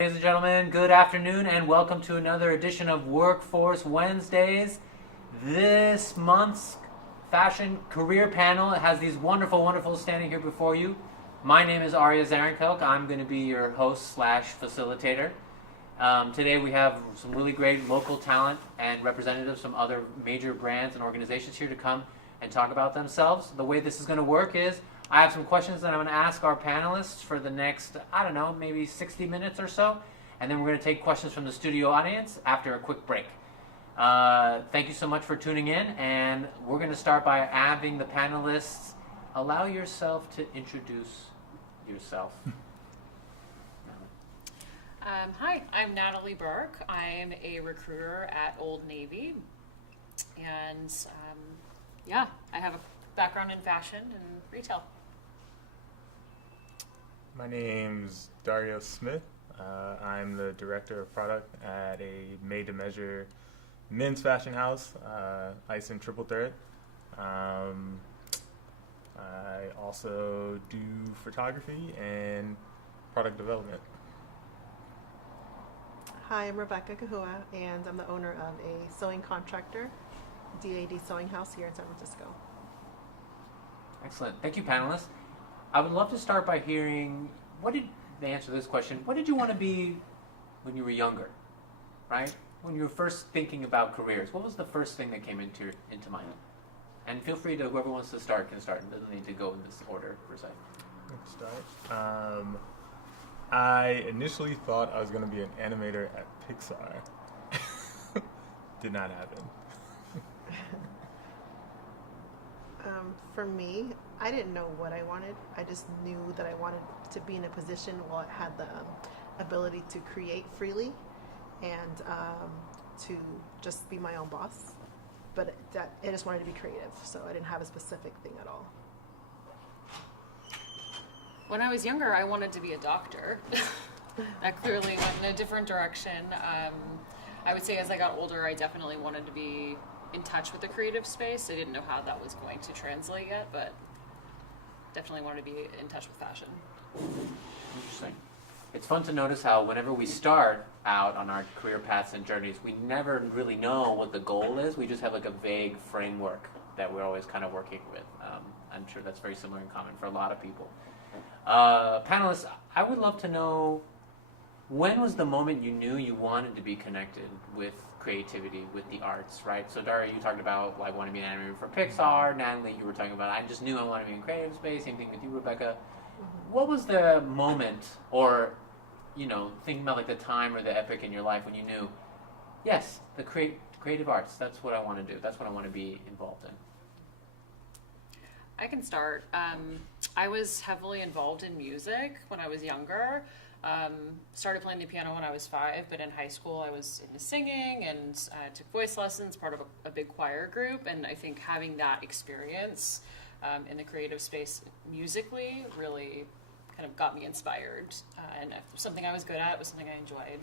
Ladies and gentlemen, good afternoon and welcome to another edition of Workforce Wednesdays. This month's fashion career panel has these wonderful standing here before you. My name is Arya Zarenkelk. I'm going to be your host slash facilitator. Today we have some really great local talent and representatives from other major brands and organizations here to come and talk about themselves. The way this is going to work is I have some questions that I'm going to ask our panelists for the next, maybe 60 minutes or so. And then we're going to take questions from the studio audience after a quick break. Thank you so much for tuning in. And we're going to start by having the panelists allow yourself to introduce yourself. Hi, I'm Natalie Burke. I'm a recruiter at Old Navy. And I have a background in fashion and retail. My name's Dario Smith. I'm the director of product at a made-to-measure men's fashion house, Ice and Triple Thread. I also do photography and product development. Hi, I'm Rebecca Kahua, and I'm the owner of a sewing contractor, DAD Sewing House here in San Francisco. Excellent. Thank you, panelists. I would love to start by hearing, to answer this question, what did you want to be when you were younger, right? When you were first thinking about careers, what was the first thing that came into mind? And feel free to, whoever wants to start can start. It doesn't need to go in this order, per se. Let's start. I initially thought I was going to be an animator at Pixar. Did not happen. For me, I didn't know what I wanted. I just knew that I wanted to be in a position where I had the ability to create freely and to just be my own boss. But I just wanted to be creative, so I didn't have a specific thing at all. When I was younger, I wanted to be a doctor. That clearly went in a different direction. I would say as I got older, I definitely wanted to be in touch with the creative space. I didn't know how that was going to translate yet, but definitely wanted to be in touch with fashion. Interesting. It's fun to notice how whenever we start out on our career paths and journeys, we never really know what the goal is. We just have like a vague framework that we're always kind of working with. I'm sure that's very similar and common for a lot of people. Panelists, I would love to know, when was the moment you knew you wanted to be connected with creativity, with the arts, right? So Daria, you talked about like wanting to be an animator for Pixar. Natalie, you were talking about, I just knew I wanted to be in creative space. Same thing with you, Rebecca. What was the moment, or, thinking about like the time or the epic in your life when you knew, yes, the creative arts, that's what I want to do. That's what I want to be involved in. I can start. I was heavily involved in music when I was younger. Started playing the piano when I was 5, but in high school I was into singing and took voice lessons, part of a big choir group, and I think having that experience in the creative space musically really kind of got me inspired, and if something I was good at, it was something I enjoyed.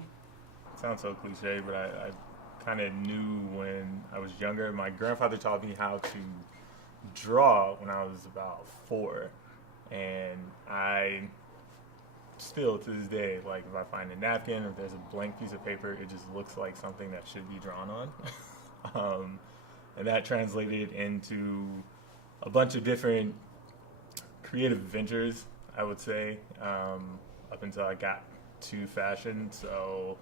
It sounds so cliche, but I kind of knew when I was younger. My grandfather taught me how to draw when I was about 4, and I still to this day, like if I find a napkin or if there's a blank piece of paper, it just looks like something that should be drawn on. And that translated into a bunch of different creative ventures, I would say, up until I got to fashion. So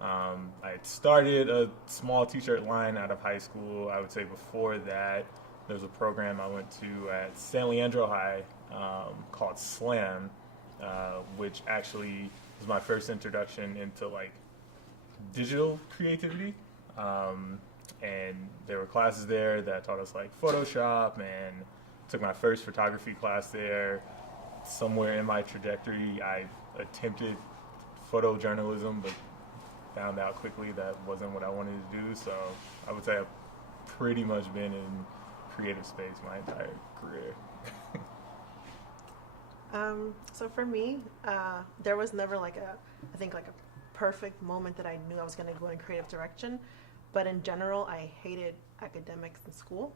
I had started a small t-shirt line out of high school. I would say before that, there was a program I went to at San Leandro High called SLAM, which actually was my first introduction into like digital creativity. And there were classes there that taught us like Photoshop, and took my first photography class there. Somewhere in my trajectory, I attempted photojournalism, but found out quickly that wasn't what I wanted to do. So I would say I've pretty much been in creative space my entire career. So for me, there was never like a perfect moment that I knew I was going to go in a creative direction. But in general, I hated academics in school.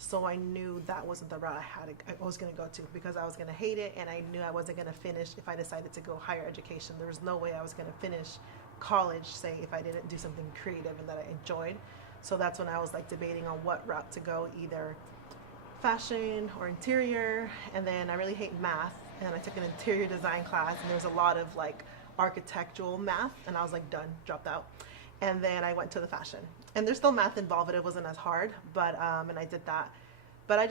So I knew that wasn't the route I was going to go to, because I was going to hate it, and I knew I wasn't going to finish if I decided to go higher education. There was no way I was going to finish college, say, if I didn't do something creative and that I enjoyed. So that's when I was like debating on what route to go, either fashion or interior. And then I really hate math, and I took an interior design class, and there's a lot of like architectural math, and I was like done, dropped out. And then I went to the fashion, and there's still math involved, but it wasn't as hard. But and I did that, but I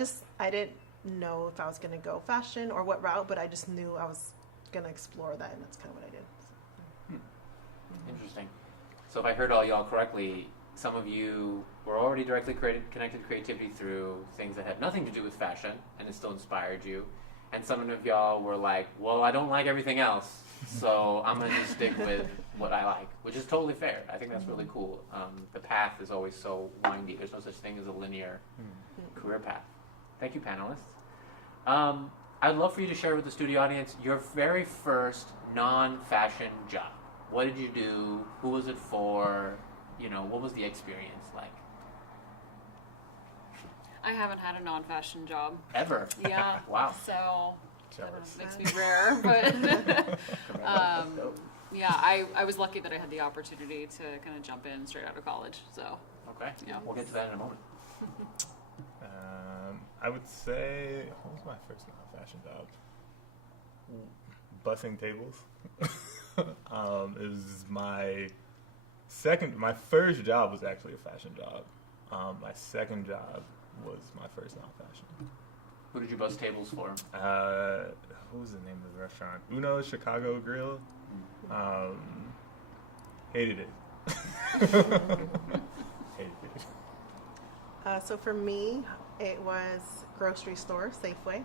didn't know if I was gonna go fashion or what route, but I just knew I was gonna explore that, and that's kind of what I did. Interesting. So if I heard all y'all correctly, some of you were already directly connected to creativity through things that had nothing to do with fashion, and it still inspired you. And some of y'all were like, well, I don't like everything else, so I'm going to just stick with what I like, which is totally fair. I think that's really cool. The path is always so windy. There's no such thing as a linear career path. Thank you, panelists. I'd love for you to share with the studio audience your very first non-fashion job. What did you do? Who was it for? You know, what was the experience like? I haven't had a non-fashion job. Ever? Yeah. Wow. So, I don't know, Jealous. it makes me rare, but yeah, I was lucky that I had the opportunity to kind of jump in straight out of college. So, Okay. Yeah. We'll get to that in a moment. I would say, what was my first non-fashion job? Bussing tables. It was my first job was actually a fashion job. My second job was my first non-fashion. Who did you bus tables for? What was the name of the restaurant? Uno's Chicago Grill. Hated it. Hated it. So for me, it was grocery store, Safeway,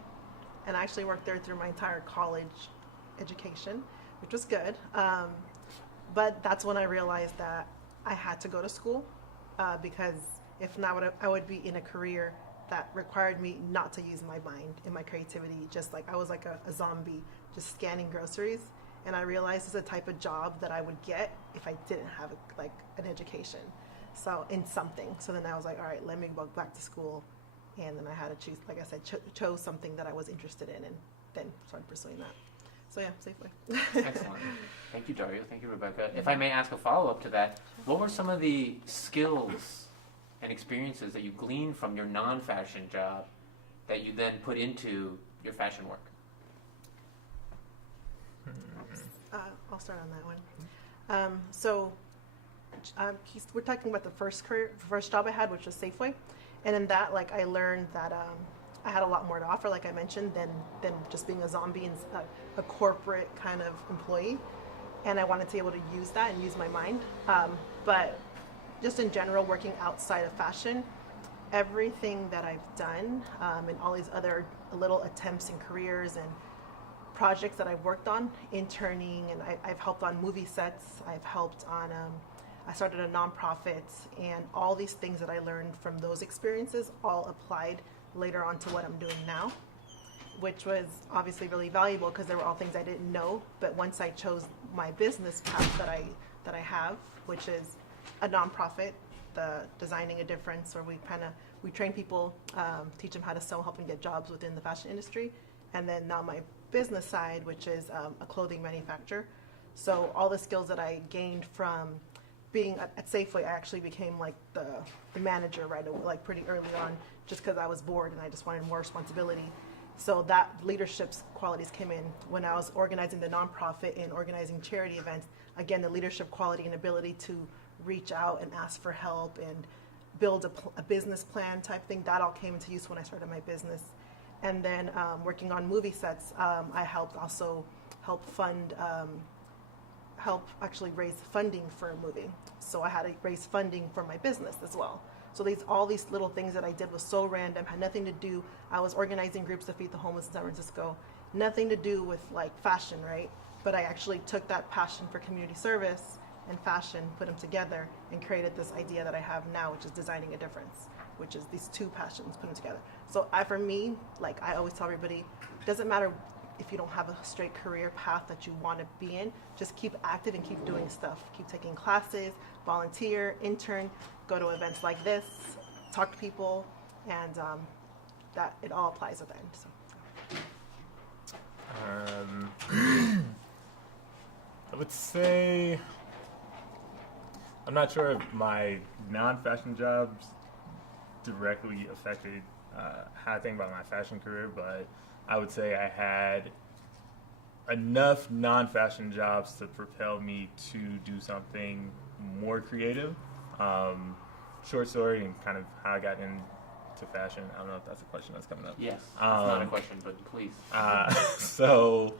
and I actually worked there through my entire college education, which was good. But that's when I realized that I had to go to school, because if not, I would be in a career that required me not to use my mind and my creativity. Just like I was like a zombie, just scanning groceries. And I realized it's the type of job that I would get if I didn't have an education. So in something. So then I was like, all right, let me go back to school. And then I had to choose, like I said, chose something that I was interested in, and then started pursuing that. So yeah, Safeway. Excellent. Thank you, Dario. Thank you, Rebecca. If I may ask a follow-up to that, what were some of the skills and experiences that you gleaned from your non-fashion job that you then put into your fashion work? I'll start on that one. We're talking about the first job I had, which was Safeway, and in that, like, I learned that I had a lot more to offer, like I mentioned, than just being a zombie and a corporate kind of employee, and I wanted to be able to use that and use my mind. But just in general, working outside of fashion, everything that I've done, and all these other little attempts and careers and projects that I've worked on, interning, and I've helped on movie sets, I've helped on, I started a nonprofit, and all these things that I learned from those experiences all applied later on to what I'm doing now, which was obviously really valuable because they were all things I didn't know. But once I chose my business path that I have, which is a nonprofit, the Designing a Difference, where we train people, teach them how to sew, help them get jobs within the fashion industry, and then now my business side, which is a clothing manufacturer. So all the skills that I gained from being at Safeway, I actually became like the manager right away, like pretty early on, just because I was bored and I just wanted more responsibility. So that leadership qualities came in when I was organizing the nonprofit and organizing charity events. Again, the leadership quality and ability to reach out and ask for help and build a business plan type thing, that all came into use when I started my business. And then working on movie sets, I helped actually raise funding for a movie. So I had to raise funding for my business as well. So all these little things that I did was so random, had nothing to do. I was organizing groups to feed the homeless in San Francisco, nothing to do with like fashion, right? But I actually took that passion for community service and fashion, put them together, and created this idea that I have now, which is Designing a Difference, which is these two passions put them together. So for me, like I always tell everybody, it doesn't matter if you don't have a straight career path that you want to be in, just keep active and keep doing stuff. Keep taking classes, volunteer, intern, go to events like this, talk to people, and that it all applies at the end. So. I would say I'm not sure if my non-fashion jobs directly affected how I think about my fashion career, but I would say I had enough non-fashion jobs to propel me to do something more creative. Short story and kind of how I got into fashion. I don't know if that's a question that's coming up. Yes, it's not a question, but please. So,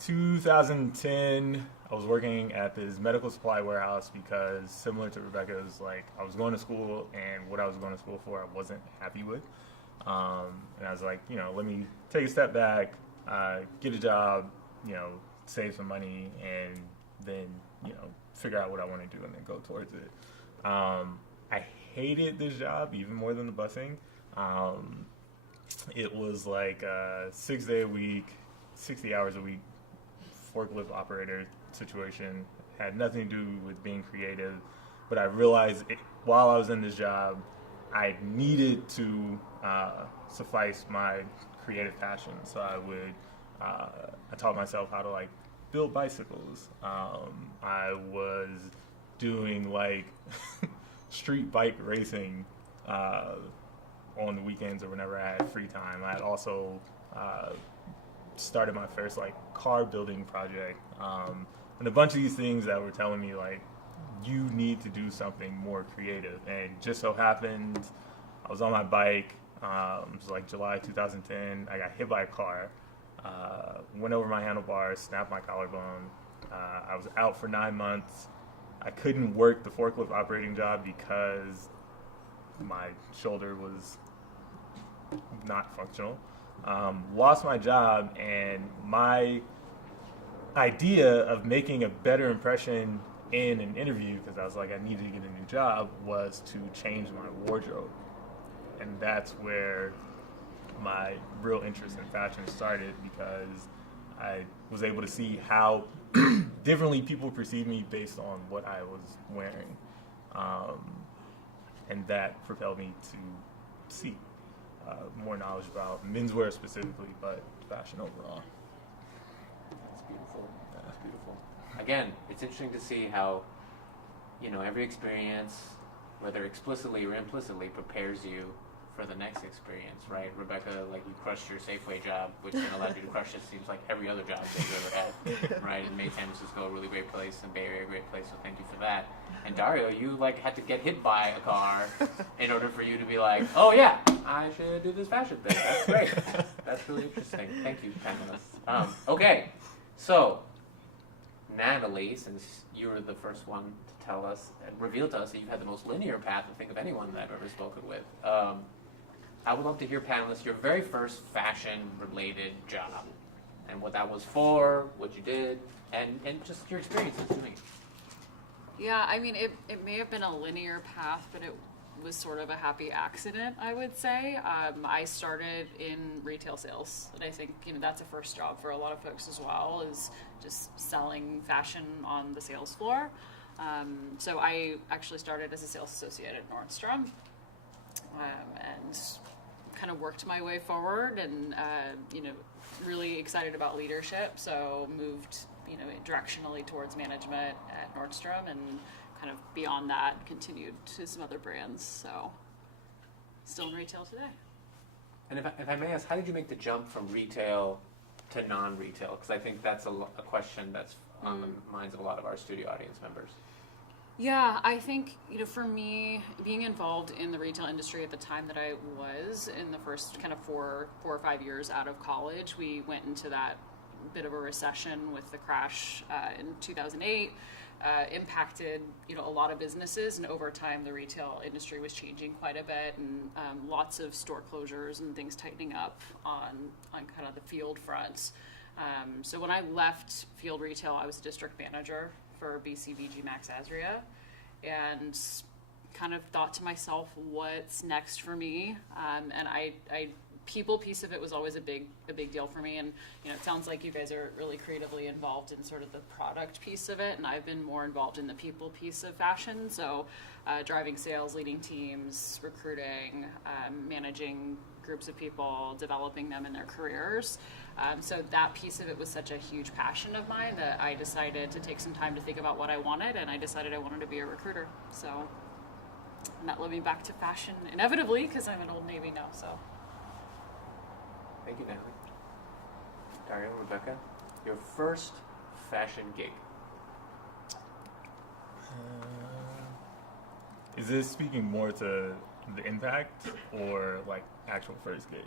2010, I was working at this medical supply warehouse because, similar to Rebecca, it was like I was going to school, and what I was going to school for, I wasn't happy with. And I was like, let me take a step back, get a job, save some money, and then, figure out what I want to do and then go towards it. I hated this job even more than the busing. It was like a 6 day a week, 60 hours a week forklift operator situation. Had nothing to do with being creative, but I realized while I was in this job, I needed to suffice my creative passion. So I taught myself how to build bicycles. I was doing street bike racing on the weekends or whenever I had free time. I had also started my first car building project, and a bunch of these things that were telling me you need to do something more creative. And just so happened, I was on my bike. It was July 2010. I got hit by a car. Went over my handlebars, snapped my collarbone. I was out for 9 months. I couldn't work the forklift operating job because my shoulder was not functional. Lost my job, and my idea of making a better impression in an interview, because I was I needed to get a new job, was to change my wardrobe. And that's where my real interest in fashion started, because I was able to see how differently people perceive me based on what I was wearing. And that propelled me to seek more knowledge about menswear specifically, but fashion overall. That's beautiful. That's beautiful. Again, it's interesting to see how, every experience, whether explicitly or implicitly, prepares you for the next experience, right? Rebecca, you crushed your Safeway job, which then allowed you to crush, it seems like every other job that you've ever had, right? And made San Francisco a really great place, and Bay Area a great place, so thank you for that. And Dario, you had to get hit by a car in order for you to be oh yeah, I should do this fashion thing. That's great. That's really interesting. Thank you, panelists. Okay, so Natalie, since you were the first one to tell us and reveal to us that you've had the most linear path, I think, of anyone that I've ever spoken with. I would love to hear, panelists, your very first fashion-related job, and what that was for, what you did, and just your experiences doing it. Yeah, I mean, it may have been a linear path, but it was sort of a happy accident, I would say. I started in retail sales, and I think that's a first job for a lot of folks as well, is just selling fashion on the sales floor. So I actually started as a sales associate at Nordstrom, and kind of worked my way forward, and really excited about leadership, so moved directionally towards management at Nordstrom, and kind of beyond that continued to some other brands, so still in retail today. And if I may ask, how did you make the jump from retail to non-retail? Because I think that's a question that's on the minds of a lot of our studio audience members. Yeah, I think, for me, being involved in the retail industry at the time that I was, in the first kind of 4 or 5 years out of college, we went into that bit of a recession with the crash in 2008, impacted, a lot of businesses, and over time the retail industry was changing quite a bit, and lots of store closures and things tightening up on kind of the field front. So when I left field retail, I was a district manager for BCBG Max Azria, and kind of thought to myself, what's next for me? And I people piece of it was always a big deal for me. And it sounds like you guys are really creatively involved in sort of the product piece of it, and I've been more involved in the people piece of fashion. So driving sales, leading teams, recruiting, managing groups of people, developing them in their careers. So that piece of it was such a huge passion of mine that I decided to take some time to think about what I wanted, and I decided I wanted to be a recruiter. So and that led me back to fashion inevitably because I'm an Old Navy now. So. Thank you, Natalie. Dario, Rebecca, your first fashion gig. Is this speaking more to the impact or like actual first gig?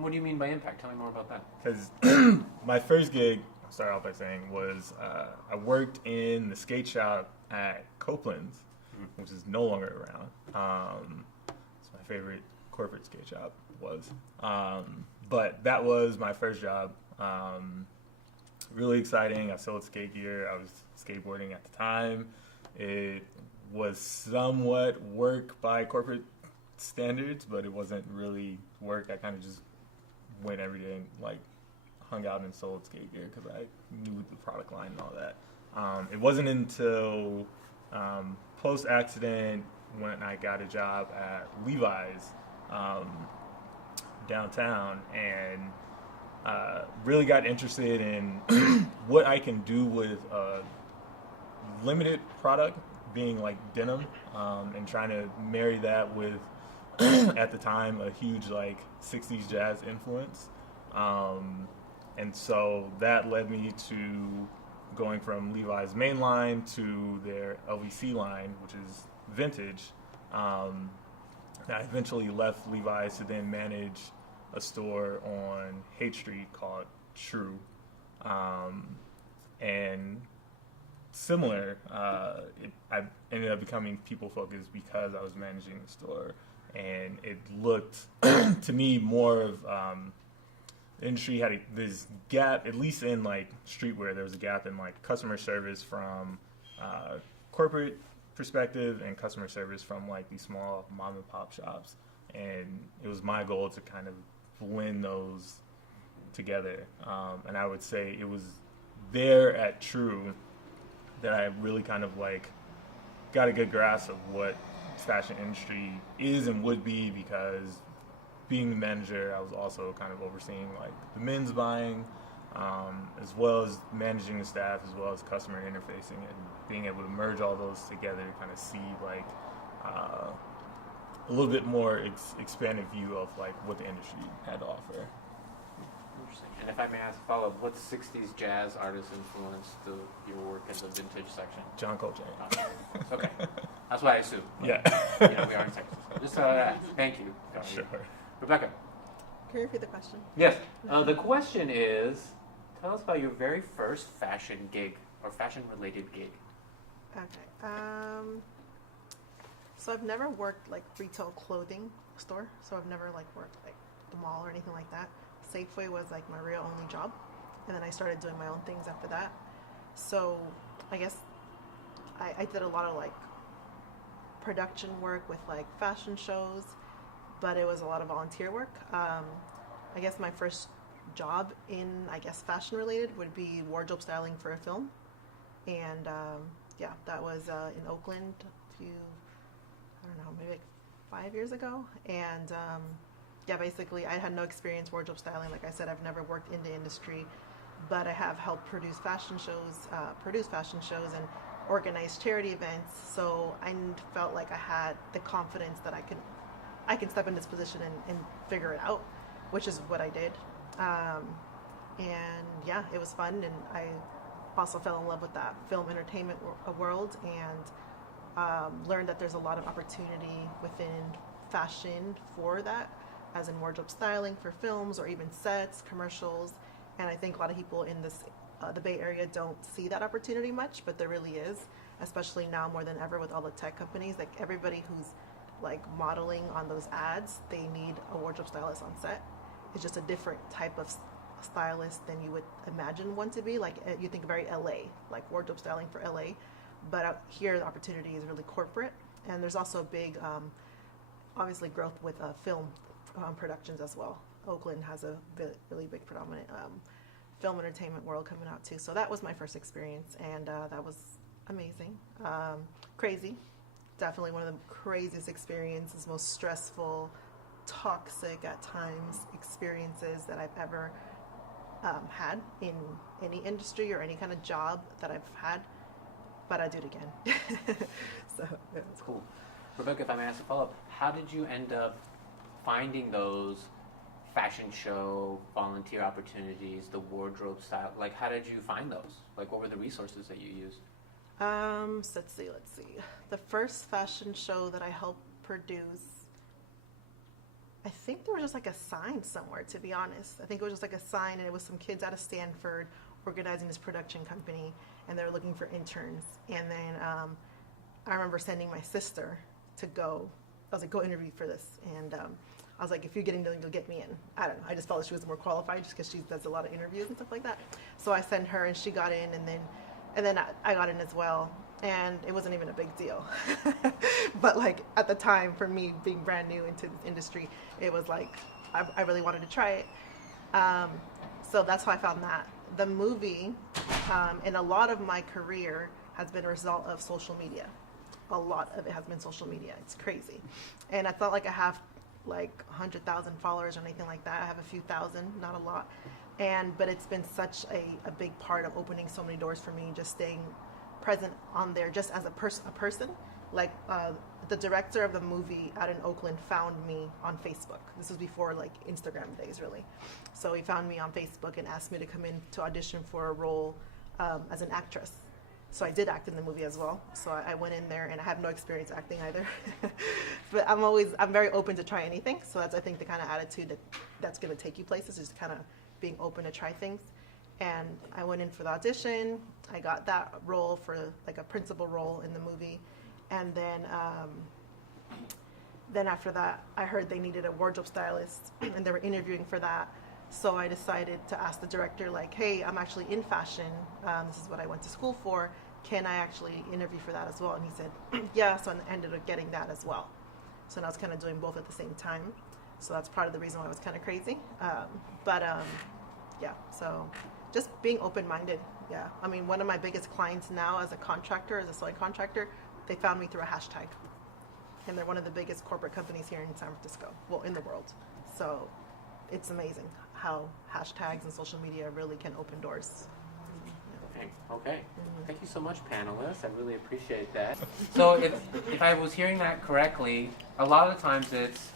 What do you mean by impact? Tell me more about that. Because my first gig, I'll start off by saying, was I worked in the skate shop at Copeland's, which is no longer around. It's my favorite corporate skate shop was. But that was my first job. Really exciting. I sold skate gear. I was skateboarding at the time. It was somewhat work by corporate standards, but it wasn't really work. I kind of just went every day and like hung out and sold skate gear because I knew the product line and all that. It wasn't until post-accident when I got a job at Levi's downtown and really got interested in what I can do with a limited product being like denim and trying to marry that with at the time a huge like 60s jazz influence, and so that led me to going from Levi's main line to their LVC line, which is vintage. I eventually left Levi's to then manage a store on Haight Street called True, and similar, I ended up becoming people focused because I was managing the store, and it looked to me more of the industry had this gap, at least in like streetwear. There was a gap in like customer service from corporate perspective and customer service from like these small mom and pop shops, and it was my goal to kind of blend those together. And I would say it was there at True that I really kind of like got a good grasp of what fashion industry is and would be, because being the manager, I was also kind of overseeing like the men's buying, as well as managing the staff, as well as customer interfacing, and being able to merge all those together to kind of see like a little bit more expanded view of like what the industry had to offer. Interesting. And if I may ask a follow-up, what 60s jazz artist influenced your work in the vintage section? John Coltrane. Okay. That's what I assumed. Yeah. We are in Texas. Just thank you. Sure. Rebecca. Can you repeat the question? Yes. The question is, tell us about your very first fashion gig or fashion-related gig. Okay. So I've never worked like retail clothing store. So I've never like worked like the mall or anything like that. Safeway was like my real only job, and then I started doing my own things after that. So I guess I did a lot of like production work with like fashion shows, but it was a lot of volunteer work. I guess my first job in fashion related would be wardrobe styling for a film, and yeah, that was in Oakland a few, I don't know, maybe like 5 years ago. And yeah, basically I had no experience wardrobe styling. Like I said, I've never worked in the industry, but I have helped produce fashion shows and organize charity events. So I felt like I had the confidence that I can step in this position and figure it out, which is what I did. And yeah, it was fun, and I also fell in love with that film entertainment world, and learned that there's a lot of opportunity within fashion for that, as in wardrobe styling for films or even sets, commercials. And I think a lot of people in this the Bay Area don't see that opportunity much, but there really is, especially now more than ever with all the tech companies. Like everybody who's like modeling on those ads, they need a wardrobe stylist on set. It's just a different type of stylist than you would imagine one to be. Like you think very LA, like wardrobe styling for LA, but out here the opportunity is really corporate. And there's also a big, obviously, growth with film productions as well. Oakland has a really big predominant film entertainment world coming out too. So that was my first experience, and that was amazing. Crazy. Definitely one of the craziest experiences, most stressful, toxic at times experiences that I've ever had in any industry or any kind of job that I've had. But I do it again. So yeah. Cool. Rebecca, if I may ask a follow-up, how did you end up finding those fashion show volunteer opportunities, the wardrobe style? Like, how did you find those? Like, what were the resources that you used? So let's see. The first fashion show that I helped produce, I think there was just like a sign somewhere, to be honest. I think it was just like a sign, and it was some kids out of Stanford organizing this production company, and they were looking for interns. And then I remember sending my sister to go. I was like, go interview for this. And I was like, if you're getting done, you'll get me in. I don't know. I just felt like she was more qualified just because she does a lot of interviews and stuff like that. So I sent her, and she got in, and then I got in as well. And it wasn't even a big deal. But like at the time, for me being brand new into this industry, it was like I really wanted to try it. So that's how I found that. The movie, and a lot of my career has been a result of social media. A lot of it has been social media. It's crazy. And it's not like I have like 100,000 followers or anything like that. I have a few thousand, not a lot. But it's been such a big part of opening so many doors for me, just staying present on there just as a person. Like the director of the movie out in Oakland found me on Facebook. This was before like Instagram days, really. So he found me on Facebook and asked me to come in to audition for a role as an actress. So I did act in the movie as well. So I went in there, and I have no experience acting either. But I'm very open to try anything. So that's, I think, the kind of attitude that's going to take you places, is kind of being open to try things. And I went in for the audition. I got that role for like a principal role in the movie. And then after that, I heard they needed a wardrobe stylist, and they were interviewing for that. So I decided to ask the director, like, hey, I'm actually in fashion. This is what I went to school for. Can I actually interview for that as well? And he said, yeah. So I ended up getting that as well. So now I was kind of doing both at the same time. So that's part of the reason why it was kind of crazy. Yeah, so just being open-minded. Yeah, I mean, one of my biggest clients now as a contractor, as a sewing contractor, they found me through a hashtag. And they're one of the biggest corporate companies here in San Francisco, well, in the world. So it's amazing how hashtags and social media really can open doors. Okay. Thank you so much, panelists. I really appreciate that. So if I was hearing that correctly, a lot of the times it's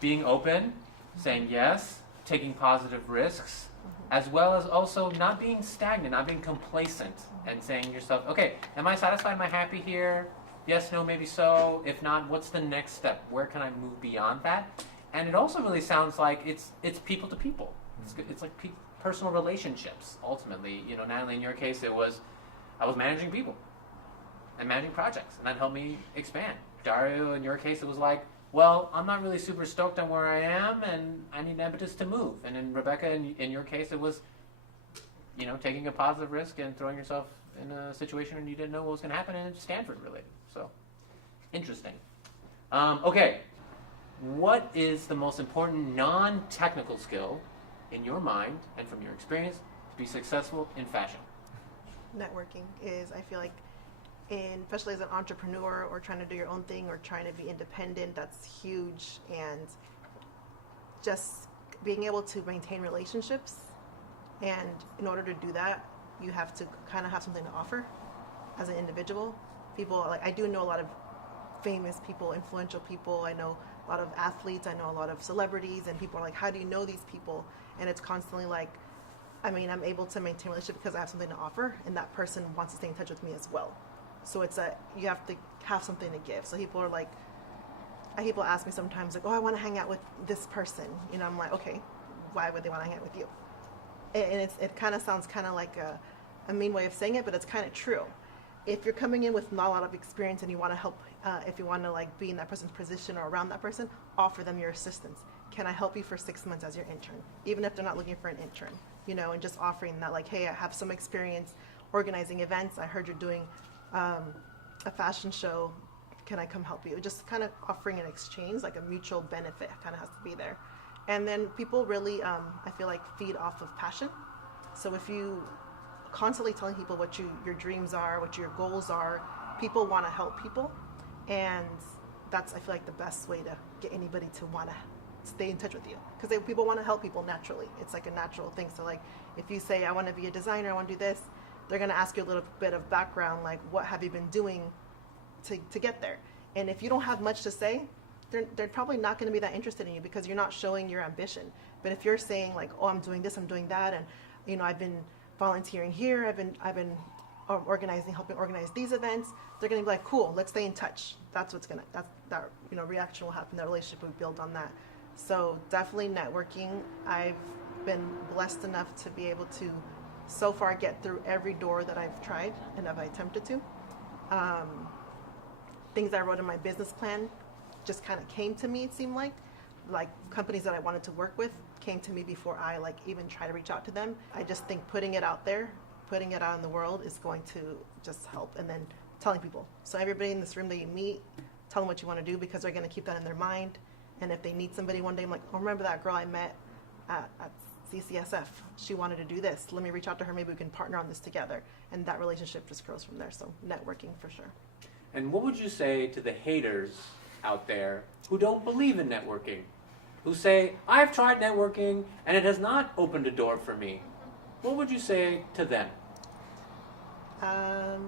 being open, saying yes, taking positive risks, as well as also not being stagnant, not being complacent, and saying to yourself, okay, am I satisfied? Am I happy here? Yes, no, maybe so. If not, what's the next step? Where can I move beyond that? And it also really sounds like it's people to people. It's like personal relationships, ultimately. You know, Natalie, in your case, I was managing people and managing projects, and that helped me expand. Dario, in your case, it was like, well, I'm not really super stoked on where I am, and I need an impetus to move. And in Rebecca, in your case, it was, you know, taking a positive risk and throwing yourself in a situation and you didn't know what was going to happen, and it's Stanford related. So, interesting. Okay, what is the most important non-technical skill in your mind and from your experience to be successful in fashion? Networking is, I feel like, especially as an entrepreneur or trying to do your own thing or trying to be independent, that's huge. And just being able to maintain relationships, and in order to do that, you have to kind of have something to offer as an individual. People, like, I do know a lot of famous people, influential people. I know a lot of athletes. I know a lot of celebrities, and people are like, how do you know these people? And it's constantly like, I mean, I'm able to maintain a relationship because I have something to offer, and that person wants to stay in touch with me as well. So you have to have something to give. So people ask me sometimes, like, oh, I want to hang out with this person. You know, I'm like, okay, why would they want to hang out with you? And it kind of sounds kind of like a mean way of saying it, but it's kind of true. If you're coming in with not a lot of experience and you want to help, if you want to like be in that person's position or around that person, offer them your assistance. Can I help you for 6 months as your intern? Even if they're not looking for an intern, you know, and just offering that, like, hey, I have some experience organizing events. I heard you're doing a fashion show. can I come help you? Just kind of offering an exchange, like a mutual benefit kind of has to be there. And then people really, I feel like, feed off of passion. So if you constantly telling people what your dreams are, what your goals are, people want to help people. And that's, I feel like, the best way to get anybody to want to stay in touch with you, because people want to help people naturally. It's like a natural thing. So like if you say, I want to be a designer, I want to do this, they're going to ask you a little bit of background, like what have you been doing to get there. And if you don't have much to say, they're probably not going to be that interested in you, because you're not showing your ambition. But if you're saying like, oh, I'm doing this, I'm doing that, and you know, I've been volunteering here, I've been helping organize these events, they're going to be like, cool, let's stay in touch. That's that reaction will happen. That relationship we build on that. So definitely networking. I've been blessed enough to be able to so far get through every door that I've tried and have attempted to. Things I wrote in my business plan just kind of came to me, it seemed like companies that I wanted to work with came to me before I even try to reach out to them. I just think putting it out there, putting it out in the world is going to just help. And then telling people. So everybody in this room that you meet, tell them what you want to do, because they're going to keep that in their mind. And if they need somebody one day, I'm like, oh, remember that girl I met at CCSF? She wanted to do this. Let me reach out to her. Maybe we can partner on this together. And that relationship just grows from there. So networking for sure. And what would you say to the haters out there who don't believe in networking? Who say, I've tried networking and it has not opened a door for me. What would you say to them? I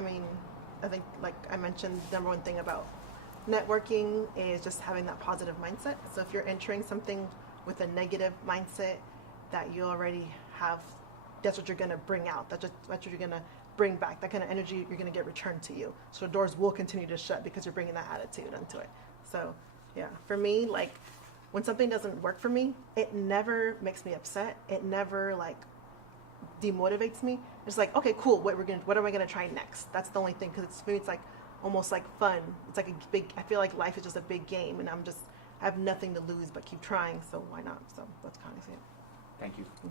mean, I think, like I mentioned, the number one thing about networking is just having that positive mindset. So if you're entering something with a negative mindset, that you already have, that's what you're going to bring out. That's what you're going to bring back. That kind of energy you're going to get returned to you. So doors will continue to shut because you're bringing that attitude into it. So yeah, for me, like when something doesn't work for me, it never makes me upset. It never demotivates me. It's like, okay, cool. What am I gonna try next? That's the only thing, because for me it's like almost like fun. It's like I feel like life is just a big game, and I have nothing to lose but keep trying. So why not? So that's kind of it. Thank you. Mm-hmm.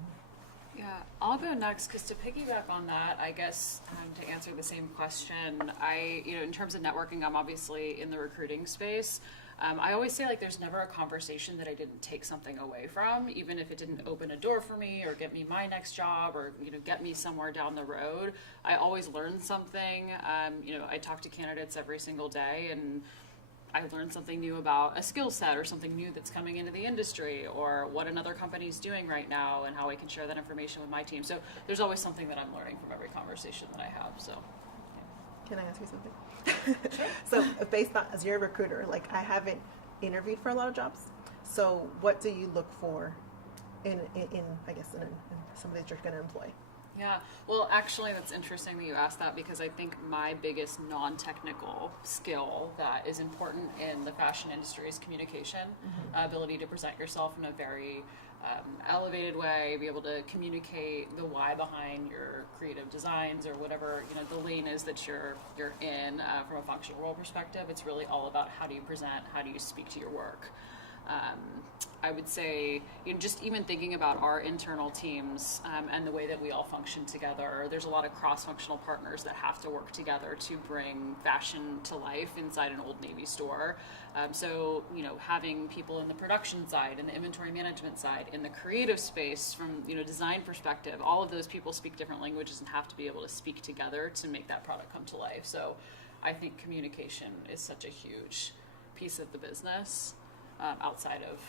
Yeah, I'll go next, because to piggyback on that, I guess to answer the same question, in terms of networking, I'm obviously in the recruiting space. I always say there's never a conversation that I didn't take something away from, even if it didn't open a door for me or get me my next job or get me somewhere down the road. I always learn something. I talk to candidates every single day, and I learn something new about a skill set or something new that's coming into the industry, or what another company's doing right now and how I can share that information with my team. So there's always something that I'm learning from every conversation that I have. So. Can I ask you something? So based on, as you're a recruiter, I haven't interviewed for a lot of jobs. So what do you look for in somebody that you're going to employ? Yeah, well, actually, that's interesting that you asked that, because I think my biggest non-technical skill that is important in the fashion industry is communication, ability to present yourself in a very elevated way, be able to communicate the why behind your creative designs or whatever the lane is that you're in from a functional role perspective. It's really all about how do you present, how do you speak to your work. I would say, just even thinking about our internal teams and the way that we all function together, there's a lot of cross-functional partners that have to work together to bring fashion to life inside an Old Navy store. So, having people in the production side, in the inventory management side, in the creative space from, design perspective, all of those people speak different languages and have to be able to speak together to make that product come to life. So I think communication is such a huge piece of the business. Outside of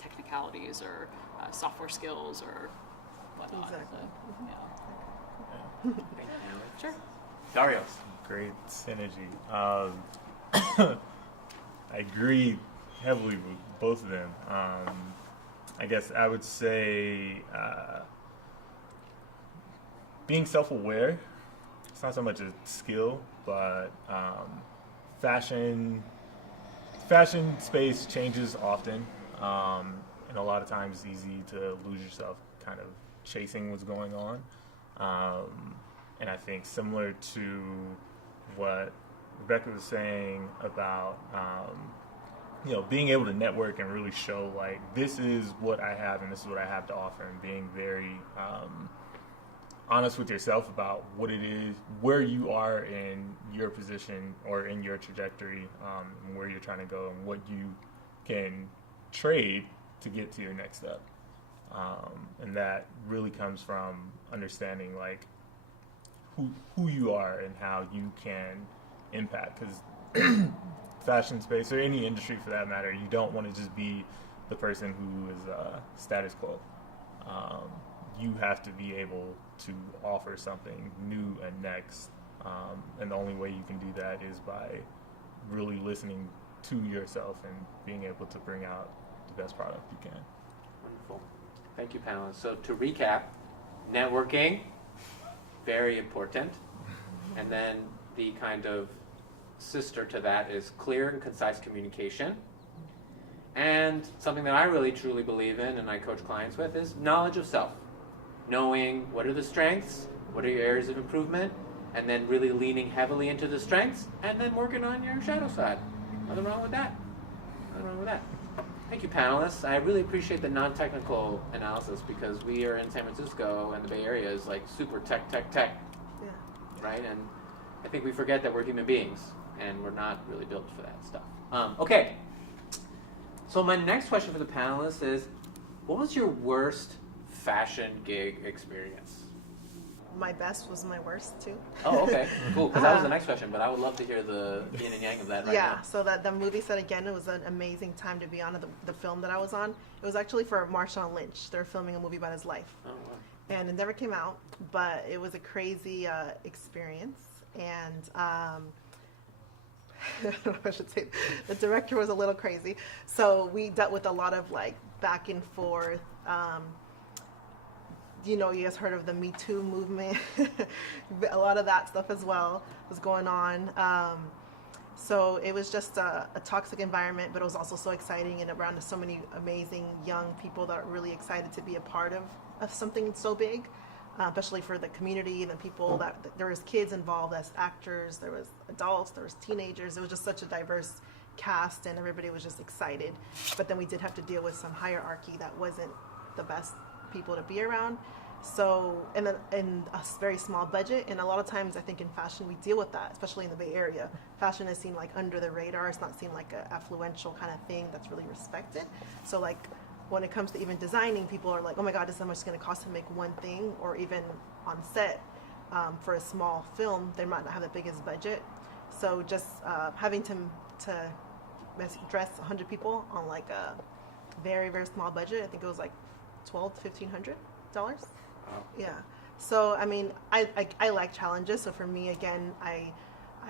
technicalities or software skills or whatnot. Exactly. So, Sure. Darius. Great synergy. I agree heavily with both of them. I guess I would say being self-aware. It's not so much a skill, but fashion space changes often, and a lot of times it's easy to lose yourself kind of chasing what's going on. And I think similar to what Rebecca was saying about being able to network and really show this is what I have and this is what I have to offer, and being very honest with yourself about what it is, where you are in your position or in your trajectory, and where you're trying to go, and what you can trade to get to your next step. And that really comes from understanding like who you are and how you can impact. Because fashion space, or any industry for that matter, you don't want to just be the person who is status quo. You have to be able to offer something new and next, and the only way you can do that is by really listening to yourself and being able to bring out the best product you can. Wonderful. Thank you, panelists. So to recap, networking, very important. And then the kind of sister to that is clear and concise communication. And something that I really truly believe in and I coach clients with is knowledge of self. Knowing what are the strengths, what are your areas of improvement, and then really leaning heavily into the strengths and then working on your shadow side. Nothing wrong with that. Nothing wrong with that. Thank you, panelists. I really appreciate the non-technical analysis because we are in San Francisco and the Bay Area is like super tech, Yeah. right? And I think we forget that we're human beings and we're not really built for that stuff. Okay. So my next question for the panelists is, what was your worst fashion gig experience? My best was my worst too. Oh, okay. Cool. Because that was the next question, but I would love to hear the yin and yang of that right Yeah, now. so that the movie set again, it was an amazing time to be on the film that I was on. It was actually for Marshawn Lynch. They're filming a movie about his life. Oh, wow. And it never came out, but it was a crazy experience. And I don't know if I should say, the director was a little crazy. So we dealt with a lot of like back and forth. You know, you guys heard of the Me Too movement. A lot of that stuff as well was going on. So it was just a toxic environment, but it was also so exciting and around so many amazing young people that are really excited to be a part of something so big, especially for the community and the people that there was kids involved as actors, there was adults, there was teenagers. It was just such a diverse cast and everybody was just excited. But then we did have to deal with some hierarchy that wasn't the best people to be around. So, and then in a very small budget, and a lot of times I think in fashion we deal with that, especially in the Bay Area. Fashion is seen like under the radar. It's not seen like an affluential kind of thing that's really respected. So like when it comes to even designing, people are like, oh my God, this is how much it's going to cost to make one thing, or even on set for a small film, they might not have the biggest budget. So just having to dress 100 people on like a very, very small budget, I think it was like $1,200 to $1,500. Wow. Yeah. So, I mean, I like challenges. So for me, again, I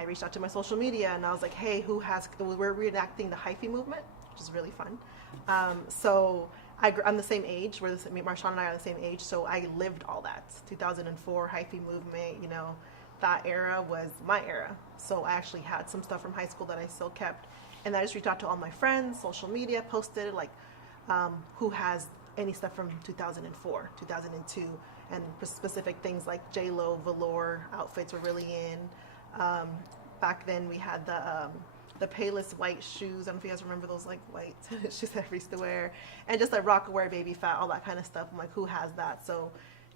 reached out to my social media and I was like, hey, we're reenacting the hyphy movement, which is really fun. So I'm the same age. Marshawn and I are the same age. So I lived all that. 2004 hyphy movement, you know, that era was my era. So I actually had some stuff from high school that I still kept. And I just reached out to all my friends, social media, posted like, who has any stuff from 2004, 2002, and specific things like J-Lo velour outfits were really in. Back then we had the Payless white shoes. I don't know if you guys remember those like white shoes that I used to wear. And just like Rockaware, Baby Fat, all that kind of stuff. I'm like, who has that? So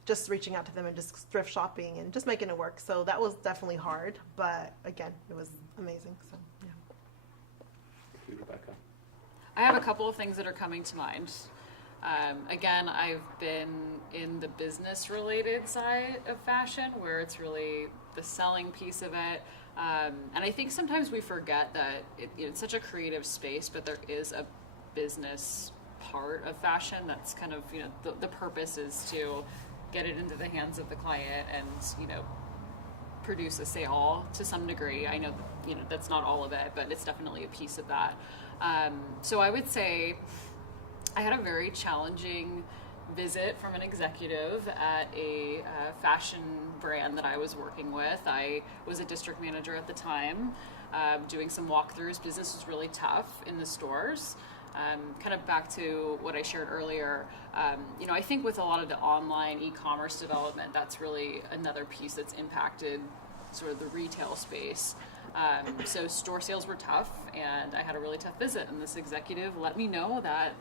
just reaching out to them and just thrift shopping and just making it work. So that was definitely hard, but again, it was amazing. So yeah. Thank you, Rebecca. I have a couple of things that are coming to mind. Again, I've been in the business-related side of fashion, where it's really the selling piece of it. And I think sometimes we forget that it's such a creative space, but there is a business part of fashion that's kind of, you know, the purpose is to get it into the hands of the client and, you know, produce a sale to some degree. I know, you know, that's not all of it, but it's definitely a piece of that. So I would say I had a very challenging visit from an executive at a fashion brand that I was working with. I was a district manager at the time, doing some walkthroughs. Business was really tough in the stores. Kind of back to what I shared earlier, you know, I think with a lot of the online e-commerce development, that's really another piece that's impacted sort of the retail space. So store sales were tough, and I had a really tough visit, and this executive let me know that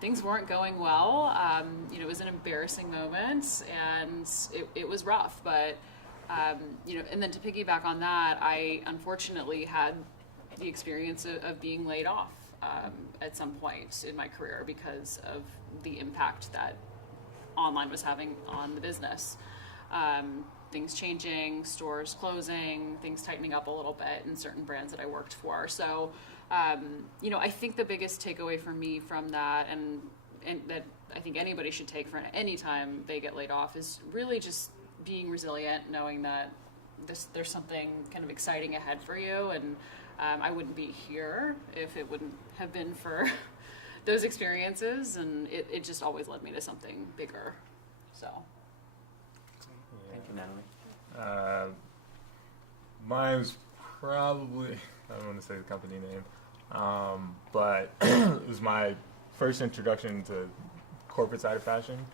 things weren't going well. You know, it was an embarrassing moment, and it was rough. But you know, and then to piggyback on that, I unfortunately had the experience of being laid off at some point in my career because of the impact that online was having on the business. Things changing, stores closing, things tightening up a little bit in certain brands that I worked for. So, you know, I think the biggest takeaway for me from that, and that I think anybody should take for any time they get laid off, is really just being resilient, knowing that there's something kind of exciting ahead for you. And I wouldn't be here if it wouldn't have been for those experiences, and it just always led me to something bigger. So. Thank you, Natalie. Mine's probably, I don't want to say the company name, but it was my first introduction to corporate side of fashion,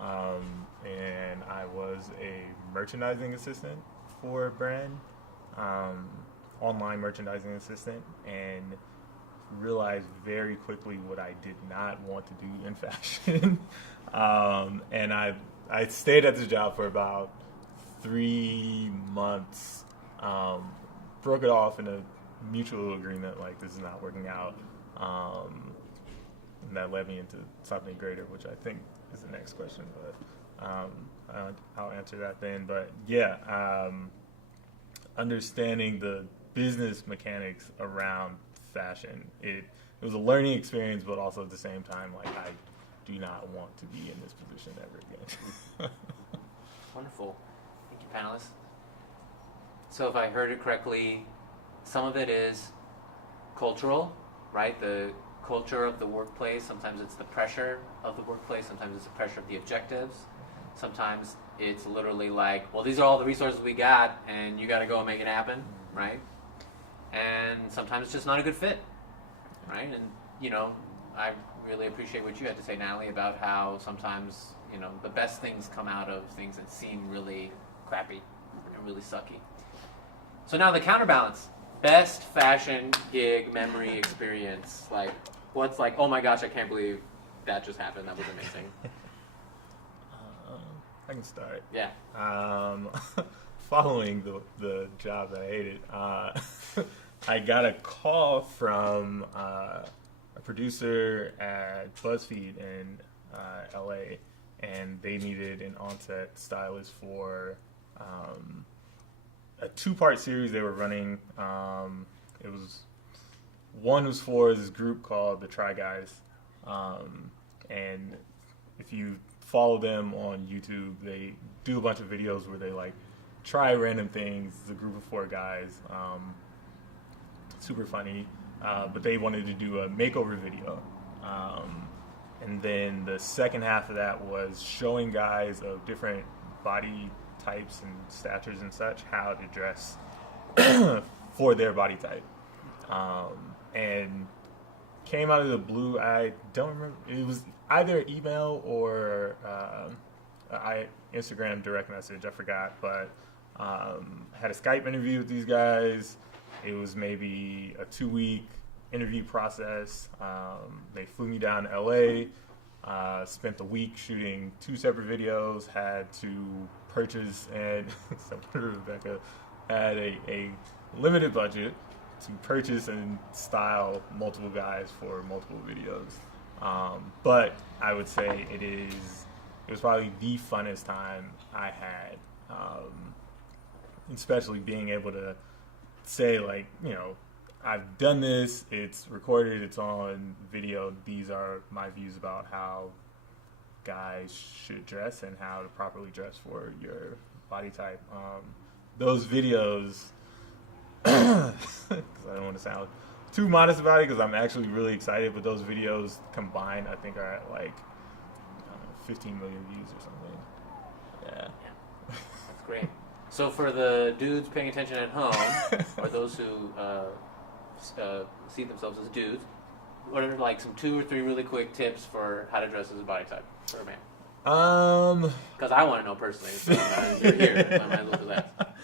and I was a merchandising assistant for a brand, online merchandising assistant, and realized very quickly what I did not want to do in fashion. And I stayed at this job for about 3 months, broke it off in a mutual agreement, like this is not working out. And that led me into something greater, which I think is the next question, but I'll answer that then. But yeah, understanding the business mechanics around fashion, it was a learning experience, but also at the same time, like, I do not want to be in this position ever again. Wonderful. Thank you, panelists. So if I heard it correctly, some of it is cultural, right? The culture of the workplace. Sometimes it's the pressure of the workplace. Sometimes it's the pressure of the objectives. Sometimes it's literally like, well, these are all the resources we got, and you got to go and make it happen, right? And sometimes it's just not a good fit, right? And, you know, I really appreciate what you had to say, Natalie, about how sometimes, you know, the best things come out of things that seem really crappy and really sucky. So now the counterbalance. Best fashion gig memory experience. Like, what's like, oh my gosh, I can't believe that just happened. That was amazing. I can start. Yeah. Following the job that I hated, I got a call from a producer at BuzzFeed in LA, and they needed an on-set stylist for a 2-part series they were running. It was one was for this group called the Try Guys, and if you follow them on YouTube, they do a bunch of videos where they like try random things. It's a group of 4 guys, super funny, but they wanted to do a makeover video. And then the second half of that was showing guys of different body types and statures and such how to dress for their body type. And came out of the blue. I don't remember. It was either email or Instagram direct message. I forgot, but had a Skype interview with these guys. It was maybe a 2-week interview process. They flew me down to LA. Spent the week shooting 2 separate videos. Had to purchase, and Rebecca had a limited budget to purchase and style multiple guys for multiple videos. But I would say it was probably the funnest time I had, especially being able to say, like, you know, I've done this, it's recorded, it's on video, these are my views about how guys should dress and how to properly dress for your body type. Those videos, because I don't want to sound too modest about it, because I'm actually really excited, but those videos combined, I think, are at like 15 million views or something. Yeah. That's great. So for the dudes paying attention at home, or those who see themselves as dudes, what are like some 2 or 3 really quick tips for how to dress as a body type for a man? Because I want to know personally. So you're here, so I might as well do that.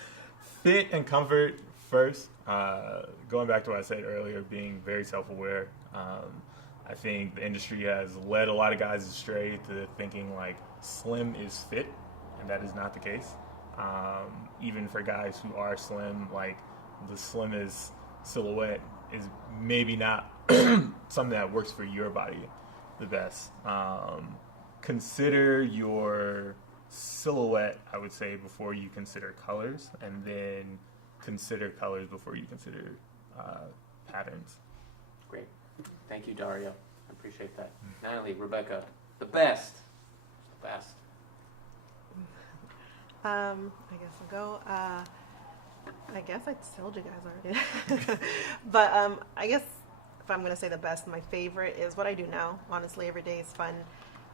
Fit and comfort first. Going back to what I said earlier, being very self-aware. I think the industry has led a lot of guys astray to thinking like slim is fit, and that is not the case. Even for guys who are slim, like the slimmest silhouette is maybe not something that works for your body the best. Consider your silhouette, I would say, before you consider colors, and then consider colors before you consider patterns. Great. Thank you, Dario. I appreciate that. Natalie, Rebecca, the best. The best. I guess I'll go. I guess I told you guys already. But I guess if I'm going to say the best, my favorite is what I do now. Honestly, every day is fun.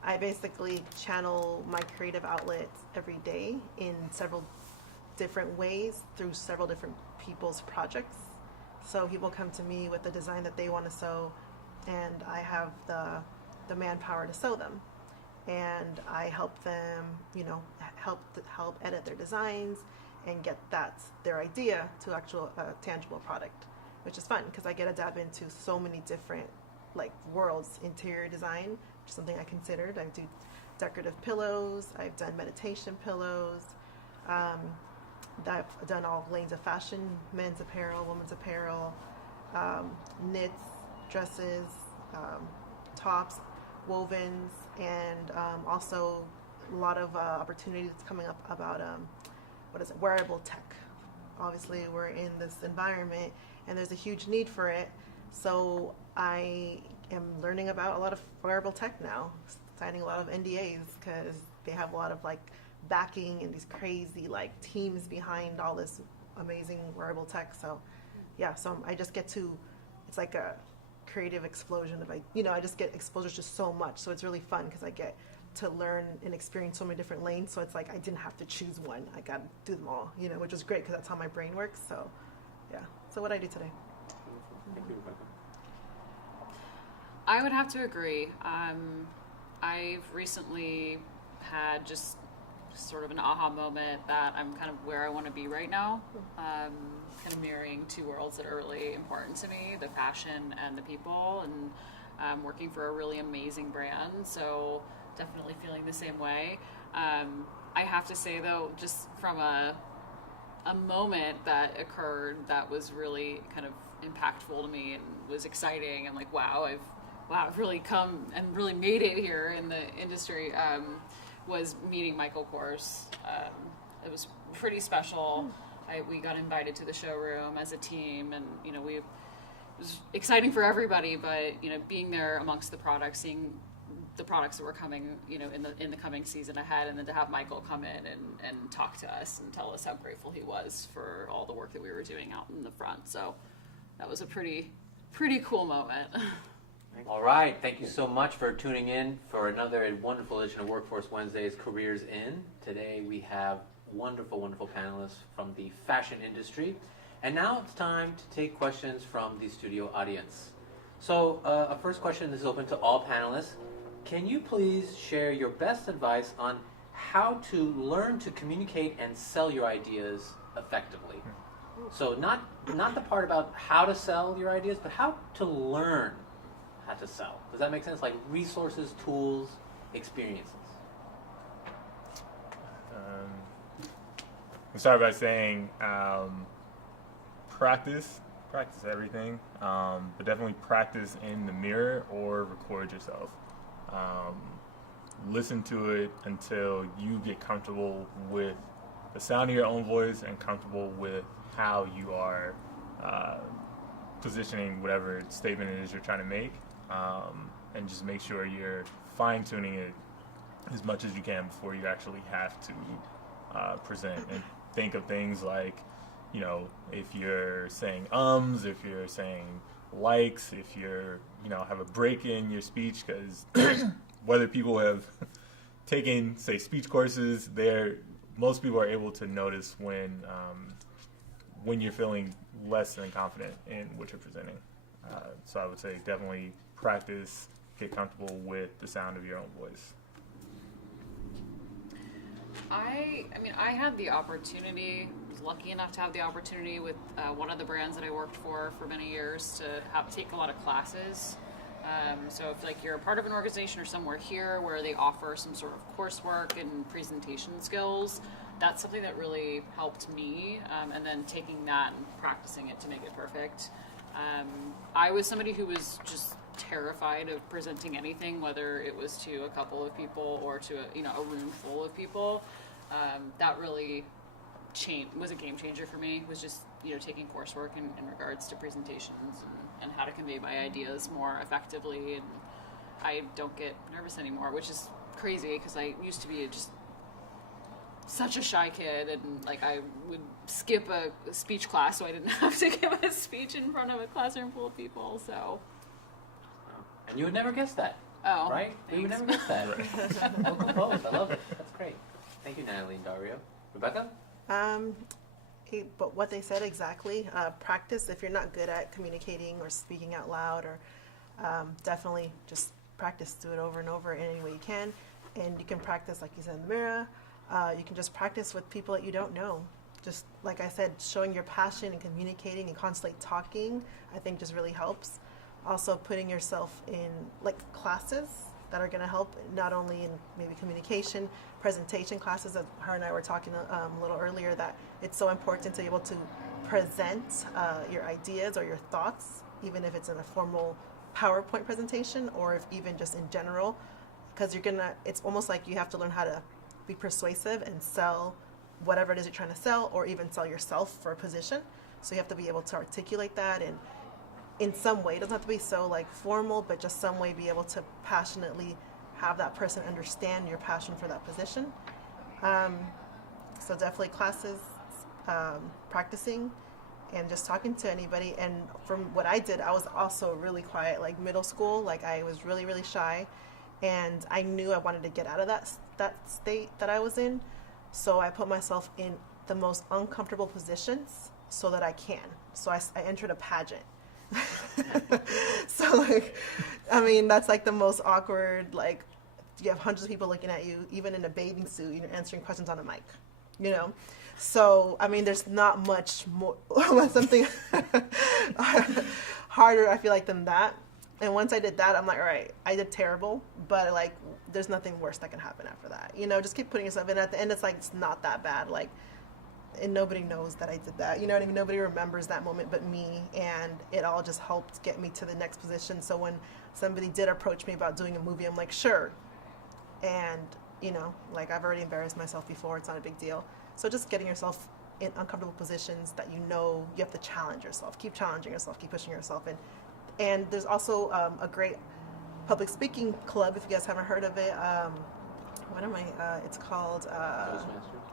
I basically channel my creative outlets every day in several different ways through several different people's projects. So people come to me with a design that they want to sew, and I have the manpower to sew them. And I help them, help edit their designs and get their idea to actual tangible product, which is fun because I get to dab into so many different worlds. Interior design, which is something I considered. I do decorative pillows. I've done meditation pillows. I've done all lanes of fashion: men's apparel, women's apparel, knits, dresses, tops, wovens, and also a lot of opportunities coming up about wearable tech. Obviously, we're in this environment, and there's a huge need for it. So I am learning about a lot of wearable tech now, signing a lot of NDAs because they have a lot of backing and these crazy teams behind all this amazing wearable tech. So yeah, so I just get to, it's like a creative explosion of I just get exposure to so much. So it's really fun because I get to learn and experience so many different lanes. So it's I didn't have to choose one. I got to do them all, which is great because that's how my brain works. So yeah, so what I do today. Thank you, Rebecca. I would have to agree. I've recently had just sort of an aha moment that I'm kind of where I want to be right now. Kind of marrying two worlds that are really important to me, the fashion and the people, and working for a really amazing brand. So definitely feeling the same way. I have to say though, just from a moment that occurred that was really kind of impactful to me and was exciting. I'm like, wow, I've really come and really made it here in the industry. Was meeting Michael Kors. It was pretty special. We got invited to the showroom as a team, and it was exciting for everybody. But being there amongst the products, seeing the products that were coming, in the coming season ahead, and then to have Michael come in and talk to us and tell us how grateful he was for all the work that we were doing out in the front. So that was a pretty cool moment. All right, thank you so much for tuning in for another wonderful edition of Workforce Wednesday's Careers In. Today we have wonderful, wonderful panelists from the fashion industry. And now it's time to take questions from the studio audience. So a first question is open to all panelists. Can you please share your best advice on how to learn to communicate and sell your ideas effectively? So not the part about how to sell your ideas, but how to learn how to sell. Does that make sense? Like resources, tools, experiences. I'll start by saying practice everything, but definitely practice in the mirror or record yourself. Listen to it until you get comfortable with the sound of your own voice and comfortable with how you are positioning whatever statement it is you're trying to make. And just make sure you're fine-tuning it as much as you can before you actually have to present. And think of things like, if you're saying if you're saying likes, if you're, have a break in your speech, because whether people have taken, say, speech courses, most people are able to notice when you're feeling less than confident in what you're presenting. So I would say definitely practice, get comfortable with the sound of your own voice. I had the opportunity, was lucky enough to have the opportunity with one of the brands that I worked for many years to take a lot of classes So if like you're a part of an organization or somewhere here where they offer some sort of coursework and presentation skills, that's something that really helped me. And then taking that and practicing it to make it perfect. I was somebody who was just terrified of presenting anything, whether it was to a couple of people or to a room full of people. That really was a game changer for me. Was just taking coursework in regards to presentations and how to convey my ideas more effectively. And I don't get nervous anymore, which is crazy because I used to be just such a shy kid, and like I would skip a speech class so I didn't have to give a speech in front of a classroom full of people. So. And you would never guess that. Oh, right? thanks. You would never guess that. Well composed. I love it. That's great. Thank you, Natalie and Dario. Rebecca? But what they said exactly, practice. If you're not good at communicating or speaking out loud, or definitely just practice. Do it over and over in any way you can. And you can practice, like you said, in the mirror. You can just practice with people that you don't know. Just like I said, showing your passion and communicating and constantly talking, I think just really helps. Also putting yourself in like classes that are going to help, not only in maybe communication, presentation classes that her and I were talking a little earlier, that it's so important to be able to present your ideas or your thoughts, even if it's in a formal PowerPoint presentation or if even just in general, because it's almost like you have to learn how to be persuasive and sell whatever it is you're trying to sell, or even sell yourself for a position. So you have to be able to articulate that and in some way. It doesn't have to be so like formal, but just some way be able to passionately have that person understand your passion for that position. So definitely classes, practicing, and just talking to anybody. And from what I did, I was also really quiet, like middle school. Like I was really, really shy, and I knew I wanted to get out of that state that I was in. So I put myself in the most uncomfortable positions so that I can. So I entered a pageant. So like, I mean, that's like the most awkward, like you have hundreds of people looking at you, even in a bathing suit, and you're answering questions on a mic, So, I mean, there's not much more, something harder, I feel like, than that. And once I did that, I'm like, all right, I did terrible, but like, there's nothing worse that can happen after that. Just keep putting yourself in. At the end, it's like, it's not that bad. Like, and nobody knows that I did that. You know what I mean? Nobody remembers that moment but me, and it all just helped get me to the next position. So when somebody did approach me about doing a movie, I'm like, sure. And, like I've already embarrassed myself before. It's not a big deal. So just getting yourself in uncomfortable positions that you have to challenge yourself. Keep challenging yourself. Keep pushing yourself in. And there's also a great public speaking club, if you guys haven't heard of it. It's called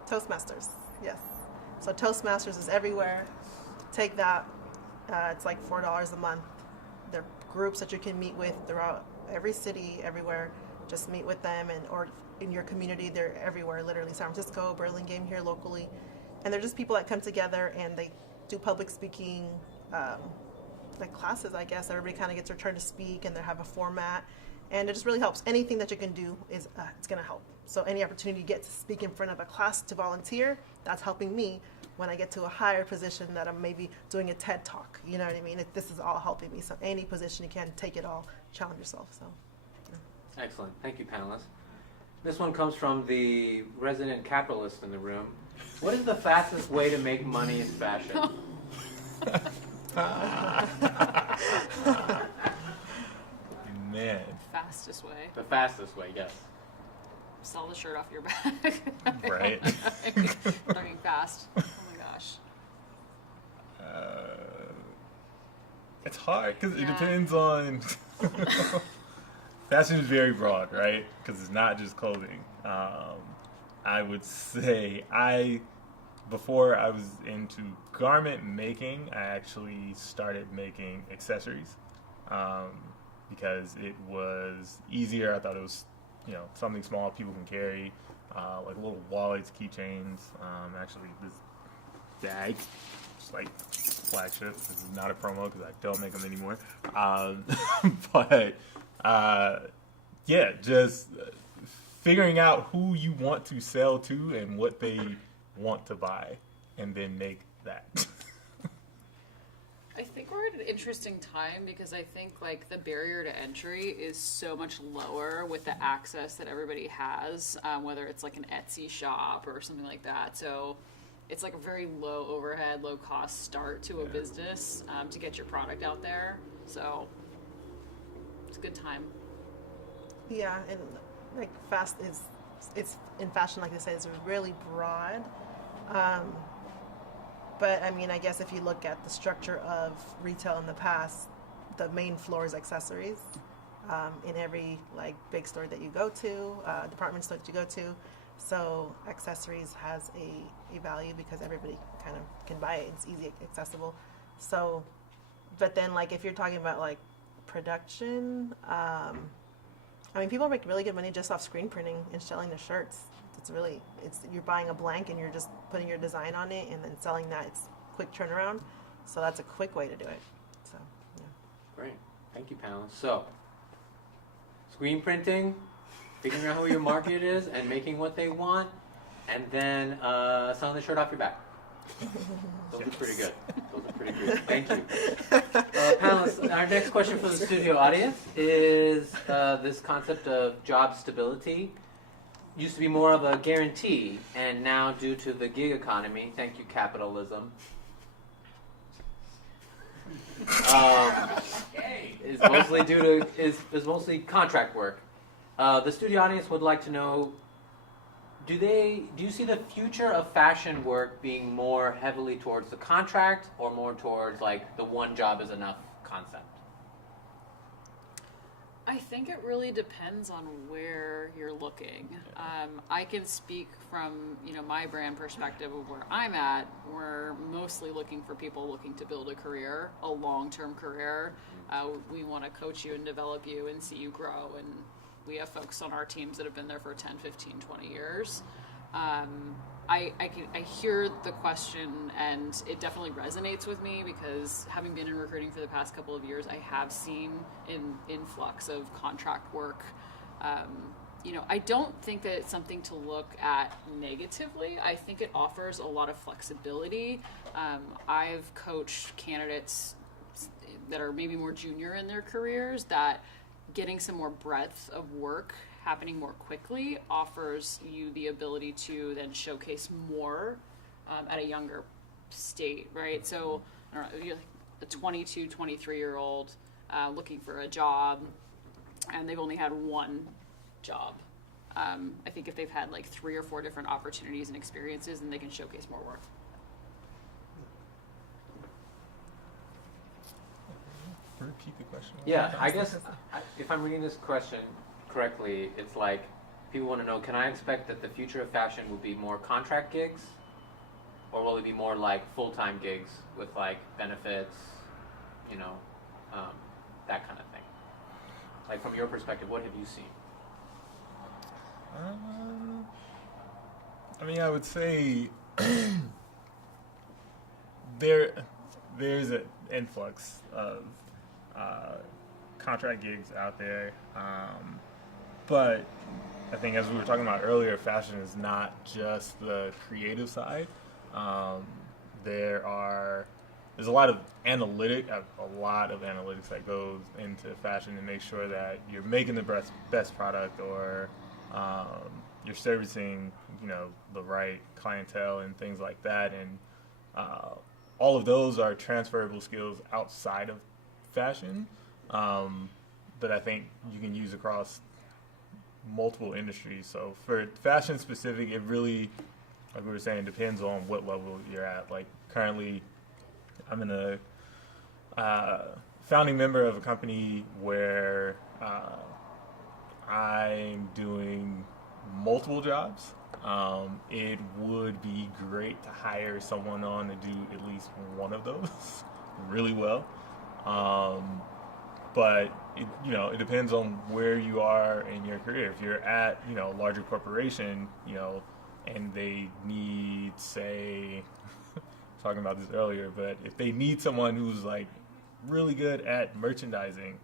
Toastmasters. Yes. So Toastmasters is everywhere. Take that. It's like $4 a month. There are groups that you can meet with throughout every city, everywhere. Just meet with them, or in your community, they're everywhere, literally San Francisco, Burlingame here locally. And they're just people that come together and they do public speaking like classes, I guess. Everybody kind of gets their turn to speak, and they have a format. And it just really helps. Anything that you can do is it's going to help. So any opportunity you get to speak in front of a class, to volunteer, that's helping me when I get to a higher position that I'm maybe doing a TED Talk. You know what I mean? This is all helping me. So any position you can, take it all, challenge yourself. So. Yeah. Excellent. Thank you, panelists. This one comes from the resident capitalist in the room. What is the fastest way to make money in fashion? Man. Fastest way. The fastest way, yes. Sell the shirt off your back. Right. Talking fast. Oh my gosh. It's hard because it Yeah. depends on. Fashion is very broad, right? Because it's not just clothing. I would say before I was into garment making, I actually started making accessories because it was easier. I thought it was, something small people can carry, like little wallets, keychains. Actually, this bag, just like flagship. This is not a promo because I don't make them anymore. But yeah, just figuring out who you want to sell to and what they want to buy, and then make that. I think we're at an interesting time because I think like the barrier to entry is so much lower with the access that everybody has, whether it's like an Etsy shop or something like that. So it's like a very low overhead, low cost start to a business to get your product out there. So it's a good time. Yeah, and like fast is, it's in fashion, like I said, is really broad. But I mean, I guess if you look at the structure of retail in the past, the main floor is accessories. In every like big store that you go to, department store that you go to, so accessories has a value because everybody kind of can buy it. It's easy, accessible. So, but then like if you're talking about like production, I mean, people make really good money just off screen printing and selling their shirts. It's you're buying a blank and you're just putting your design on it and then selling that. It's quick turnaround, so that's a quick way to do it. So, yeah. Great. Thank you, panelists. So, screen printing, figuring out who your market is and making what they want, and then selling the shirt off your back. Those are pretty good. Those are pretty good. Thank you. Panelists, our next question for the studio audience is this concept of job stability. Used to be more of a guarantee, and now due to the gig economy, thank you capitalism, is mostly contract work. The studio audience would like to know: do you see the future of fashion work being more heavily towards the contract, or more towards like the one job is enough concept? I think it really depends on where you're looking. I can speak from my brand perspective of where I'm at. We're mostly looking for people looking to build a career, a long-term career. We want to coach you and develop you and see you grow. And we have folks on our teams that have been there for 10, 15, 20 years. I hear the question, and it definitely resonates with me because having been in recruiting for the past couple of years, I have seen an influx of contract work. I don't think that it's something to look at negatively. I think it offers a lot of flexibility. I've coached candidates that are maybe more junior in their careers that getting some more breadth of work happening more quickly offers you the ability to then showcase more at a younger state, right? So, I don't know, you're like a 22, 23-year-old looking for a job, and they've only had one job. I think if they've had like 3 or 4 different opportunities and experiences, then they can showcase more work. Repeat the question. Yeah, I guess if I'm reading this question correctly, it's like people want to know, can I expect that the future of fashion will be more contract gigs, or will it be more like full-time gigs with like benefits, that kind of thing? Like from your perspective, what have you seen? I mean, I would say there's an influx of contract gigs out there, but I think, as we were talking about earlier, fashion is not just the creative side. There's a lot of analytics that goes into fashion to make sure that you're making the best product, or you're servicing the right clientele and things like that, and all of those are transferable skills outside of fashion that I think you can use across multiple industries. So for fashion specific, it really, like we were saying, depends on what level you're at. Like currently, I'm in a founding member of a company where I'm doing multiple jobs. It would be great to hire someone on to do at least one of those really well. But it depends on where you are in your career. If you're at a larger corporation, and they need, say, talking about this earlier, but if they need someone who's like really good at merchandising,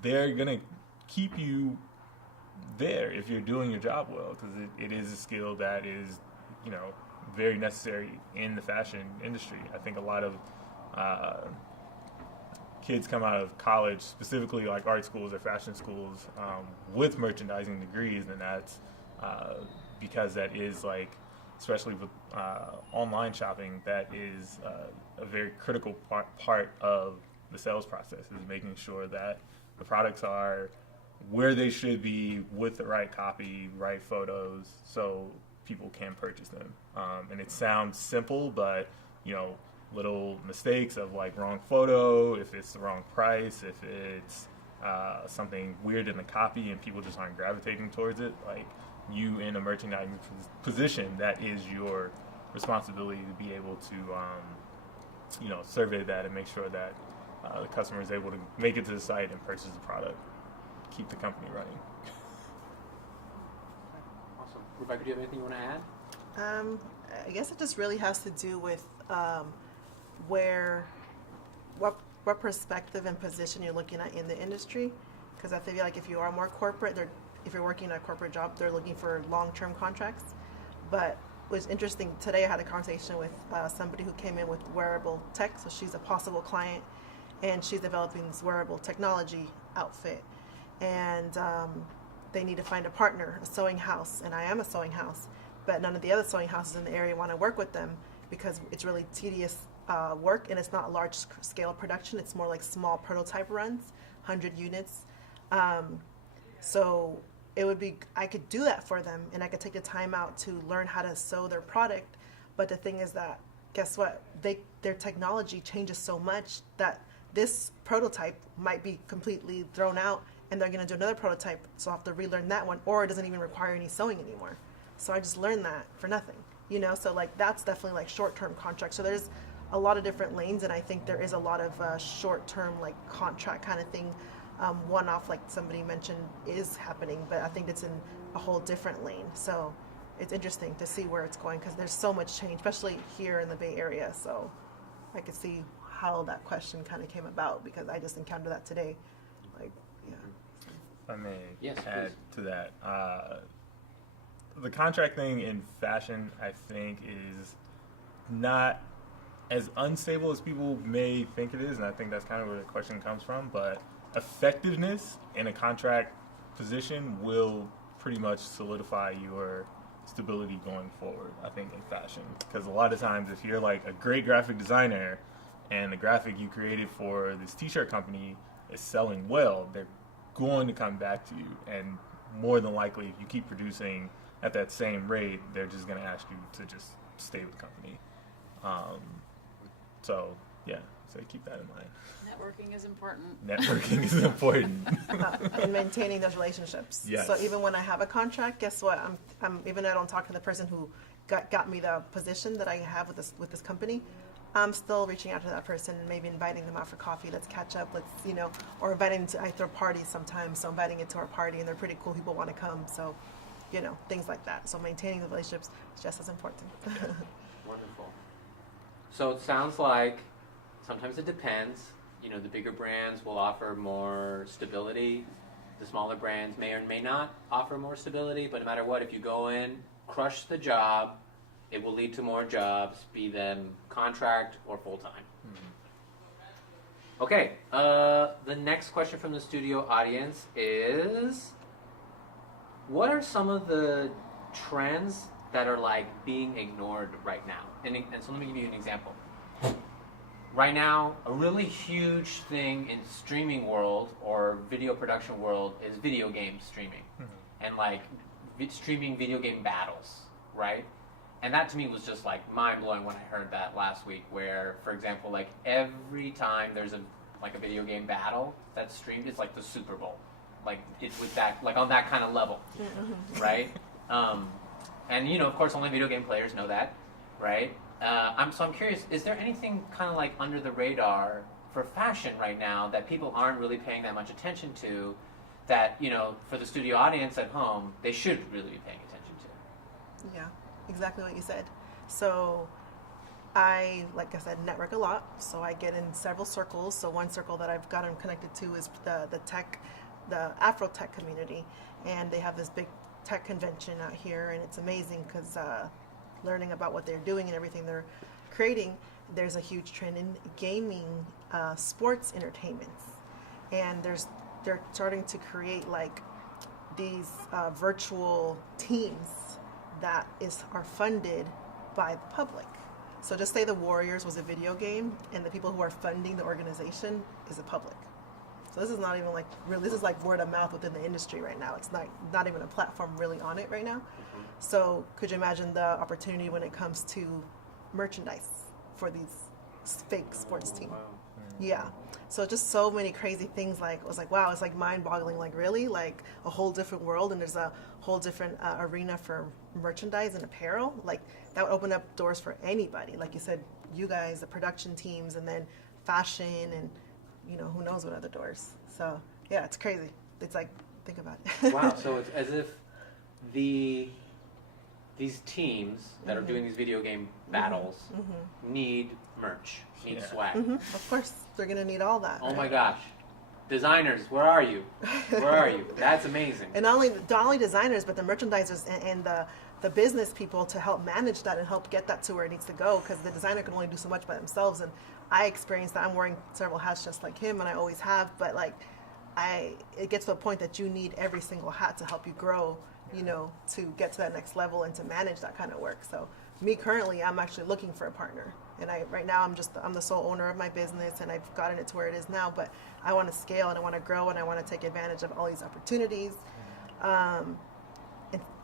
they're gonna keep you there if you're doing your job well, because it is a skill that is very necessary in the fashion industry. I think a lot of uh, kids come out of college, specifically like art schools or fashion schools, with merchandising degrees, and that's because that is like, especially with online shopping, that is a very critical part of the sales process, is making sure that the products are where they should be with the right copy, right photos, so people can purchase them. And it sounds simple, but little mistakes of like wrong photo, if it's the wrong price, if it's something weird in the copy and people just aren't gravitating towards it, like you in a merchandising position, that is your responsibility to be able to survey that and make sure that the customer is able to make it to the site and purchase the product, keep the company running. Awesome. Rebecca, do you have anything you want to add? I guess it just really has to do with what perspective and position you're looking at in the industry. Because I feel like if you are more corporate, if you're working a corporate job, they're looking for long-term contracts. But it was interesting, today I had a conversation with somebody who came in with wearable tech, so she's a possible client, and she's developing this wearable technology outfit. And they need to find a partner, a sewing house, and I am a sewing house, but none of the other sewing houses in the area want to work with them because it's really tedious work, and it's not large-scale production. It's more like small prototype runs, 100 units. So it would be, I could do that for them, and I could take the time out to learn how to sew their product. But the thing is that, guess what? Their technology changes so much that this prototype might be completely thrown out, and they're going to do another prototype, so I'll have to relearn that one, or it doesn't even require any sewing anymore. So I just learned that for nothing, So like that's definitely like short-term contracts. So there's a lot of different lanes, and I think there is a lot of short-term like contract kind of thing. One-off, like somebody mentioned, is happening, but I think it's in a whole different lane. So it's interesting to see where it's going because there's so much change, especially here in the Bay Area. So I could see how that question kind of came about because I just encountered that today. Like, yeah. If I may Yes, add please. to that, the contract thing in fashion, I think, is not as unstable as people may think it is, and I think that's kind of where the question comes from, but effectiveness in a contract position will pretty much solidify your stability going forward, I think, in fashion. Because a lot of times, if you're like a great graphic designer and the graphic you created for this t-shirt company is selling well, they're going to come back to you. And more than likely, if you keep producing at that same rate, they're just going to ask you to just stay with the company. So, yeah, so keep that in mind. Networking is important. Networking is important. And maintaining those relationships. Yes. So even when I have a contract, guess what? I'm even though I don't talk to the person who got me the position that I have with this company, I'm still reaching out to that person and maybe inviting them out for coffee. Let's catch up. Let's or inviting to. I throw parties sometimes, so inviting it to our party, and they're pretty cool. People want to come, so things like that. So maintaining the relationships is just as important. Wonderful. So it sounds like sometimes it depends. The bigger brands will offer more stability. The smaller brands may or may not offer more stability, but no matter what, if you go in, crush the job, it will lead to more jobs, be them contract or full-time. Mm-hmm. Okay, the next question from the studio audience is, what are some of the trends that are like being ignored right now? And so let me give you an example. Right now, a really huge thing in streaming world or video production world is video game streaming. Mm-hmm. And like streaming video game battles, right? And that to me was just like mind-blowing when I heard that last week, where, for example, like every time there's a video game battle that's streamed, it's like the Super Bowl. Like it's with that, like on that kind of level, right? And of course, only video game players know that, right? I'm curious, is there anything kind of like under the radar for fashion right now that people aren't really paying that much attention to, that, for the studio audience at home, they should really be paying attention to? Yeah, exactly what you said. So like I said, network a lot. So I get in several circles. So one circle that I've gotten connected to is the Afro tech community. And they have this big tech convention out here, and it's amazing because learning about what they're doing and everything they're creating. there's a huge trend in gaming, sports entertainments, and they're starting to create like these virtual teams that are funded by the public. So just say the Warriors was a video game, and the people who are funding the organization is the public. So this is not even like really. This is like word of mouth within the industry right now. It's not even a platform really on it right now. So could you imagine the opportunity when it comes to merchandise for these fake sports team? Wow. Yeah. So just so many crazy things. Like it was like, wow, it's like mind-boggling. Like really, like a whole different world, and there's a whole different arena for merchandise and apparel. Like that would open up doors for anybody. Like you said, you guys, the production teams, and then fashion, and who knows what other doors. So yeah, it's crazy. It's like, think about it. Wow, so it's as if these teams that are doing these video game battles need merch, need swag. Of course, they're gonna need all that. Oh right? my gosh. Designers, where are you? Where are you? That's amazing. And not only designers, but the merchandisers and the business people to help manage that and help get that to where it needs to go, because the designer can only do so much by themselves. And I experienced that. I'm wearing several hats just like him, and I always have, but like it gets to a point that you need every single hat to help you grow, to get to that next level and to manage that kind of work. So me currently, I'm actually looking for a partner. And right now I'm the sole owner of my business, and I've gotten it to where it is now, but I want to scale and I want to grow and I want to take advantage of all these opportunities.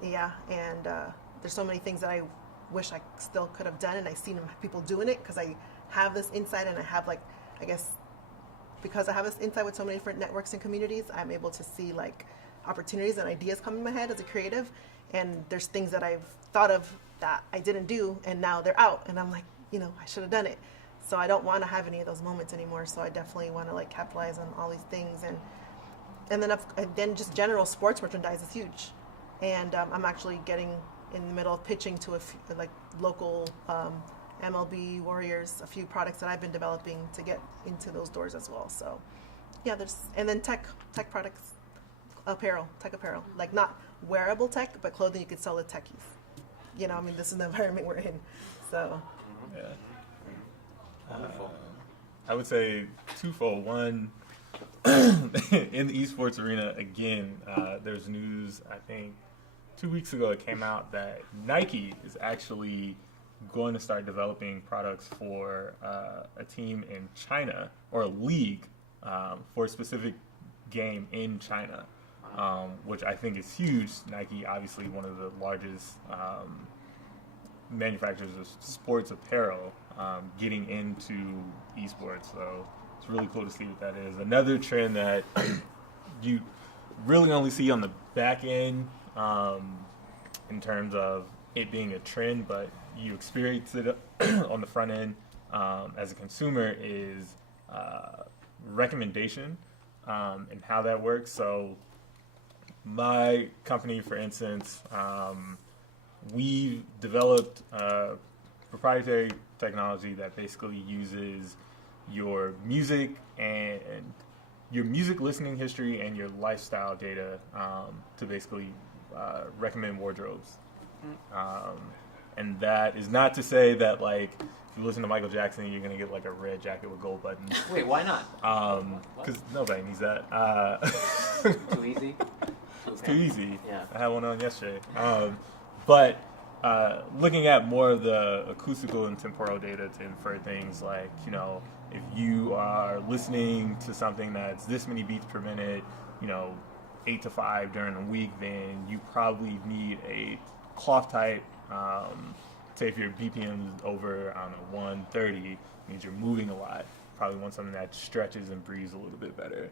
There's so many things that I wish I still could have done, and I've seen people doing it because I have this insight, and I have because I have this insight with so many different networks and communities, I'm able to see like opportunities and ideas come in my head as a creative, and there's things that I've thought of that I didn't do, and now they're out, and I'm like, I should have done it. So I don't want to have any of those moments anymore. So I definitely want to like capitalize on all these things, and then just general sports merchandise is huge, and I'm actually getting in the middle of pitching to like local MLB Warriors, a few products that I've been developing to get into those doors as well. So yeah, and then tech products, tech apparel, like not wearable tech, but clothing you could sell to techies. This is the environment we're in. So Yeah. Wonderful. I would say twofold. One, in the esports arena, again, there's news, I think 2 weeks ago it came out that Nike is actually going to start developing products for a team in China, or a league for a specific game in China, which I think is huge. Nike, obviously one of the largest manufacturers of sports apparel, getting into esports. So it's really cool to see what that is. Another trend that you really only see on the back end in terms of it being a trend, but you experience it on the front end as a consumer, is recommendation and how that works. So my company, for instance, we developed proprietary technology that basically uses your music and your music listening history and your lifestyle data to basically recommend wardrobes. And that is not to say that, like, if you listen to Michael Jackson, you're going to get like a red jacket with gold buttons. Wait, why not? Because nobody needs that. Too easy? It's too easy. Yeah. I had one on yesterday. But looking at more of the acoustical and temporal data to infer things like, if you are listening to something that's this many beats per minute, 8 to 5 during the week, then you probably need a cloth type. Say if your BPM is over, 130, means you're moving a lot. Probably want something that stretches and breathes a little bit better.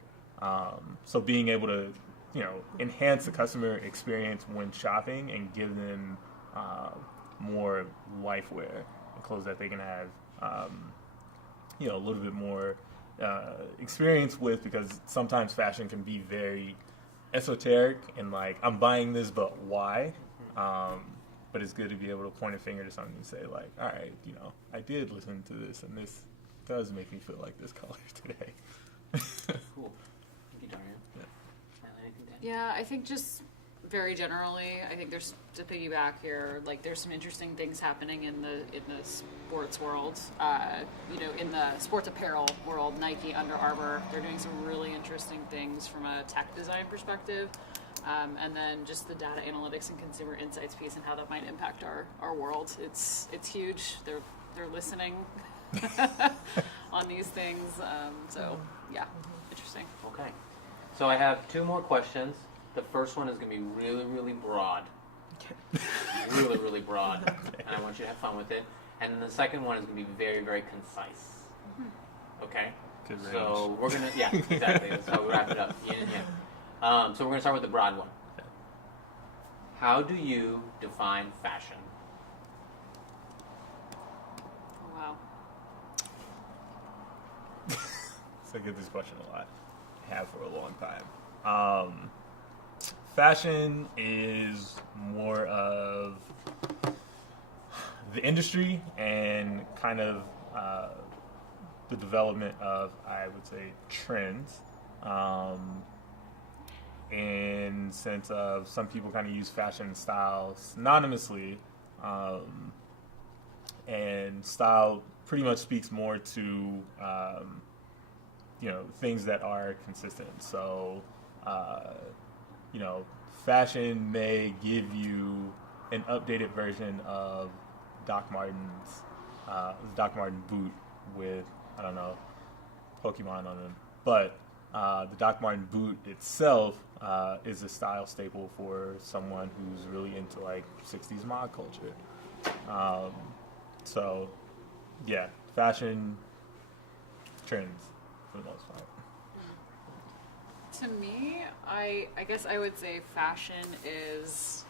So being able to, enhance the customer experience when shopping and give them more life wear and clothes that they can have, a little bit more experience with, because sometimes fashion can be very esoteric and like, I'm buying this, but why? But it's good to be able to point a finger to something and say, like, all right, I did listen to this, and this does make me feel like this color today. Cool. Thank you, Daria. Yeah. Anything to add? Yeah, I think just very generally, I think there's, to piggyback here, like there's some interesting things happening in the sports world. In the sports apparel world, Nike, Under Armour, they're doing some really interesting things from a tech design perspective. And then just the data analytics and consumer insights piece and how that might impact our world. It's huge. They're listening on these things. Interesting. Okay. So I have 2 more questions. The first one is going to be really, really broad. Really, really broad. And I want you to have fun with it. And then the second one is going to be very, very concise. Okay? Good range. So we're going to, yeah, exactly. That's how we wrap it up. Yin and yang. So we're going to start with the broad one. Okay. How do you define fashion? Oh, wow. So I get this question a lot. I have for a long time. Fashion is more of the industry and kind of the development of, I would say, trends. In sense of some people kind of use fashion and style synonymously, and style pretty much speaks more to things that are consistent. So fashion may give you an updated version of Doc Martens boot with, I don't know, Pokemon on them, but the Doc Marten boot itself is a style staple for someone who's really into like 60s mod culture. So yeah, fashion trends for the most part. To me, I guess I would say fashion is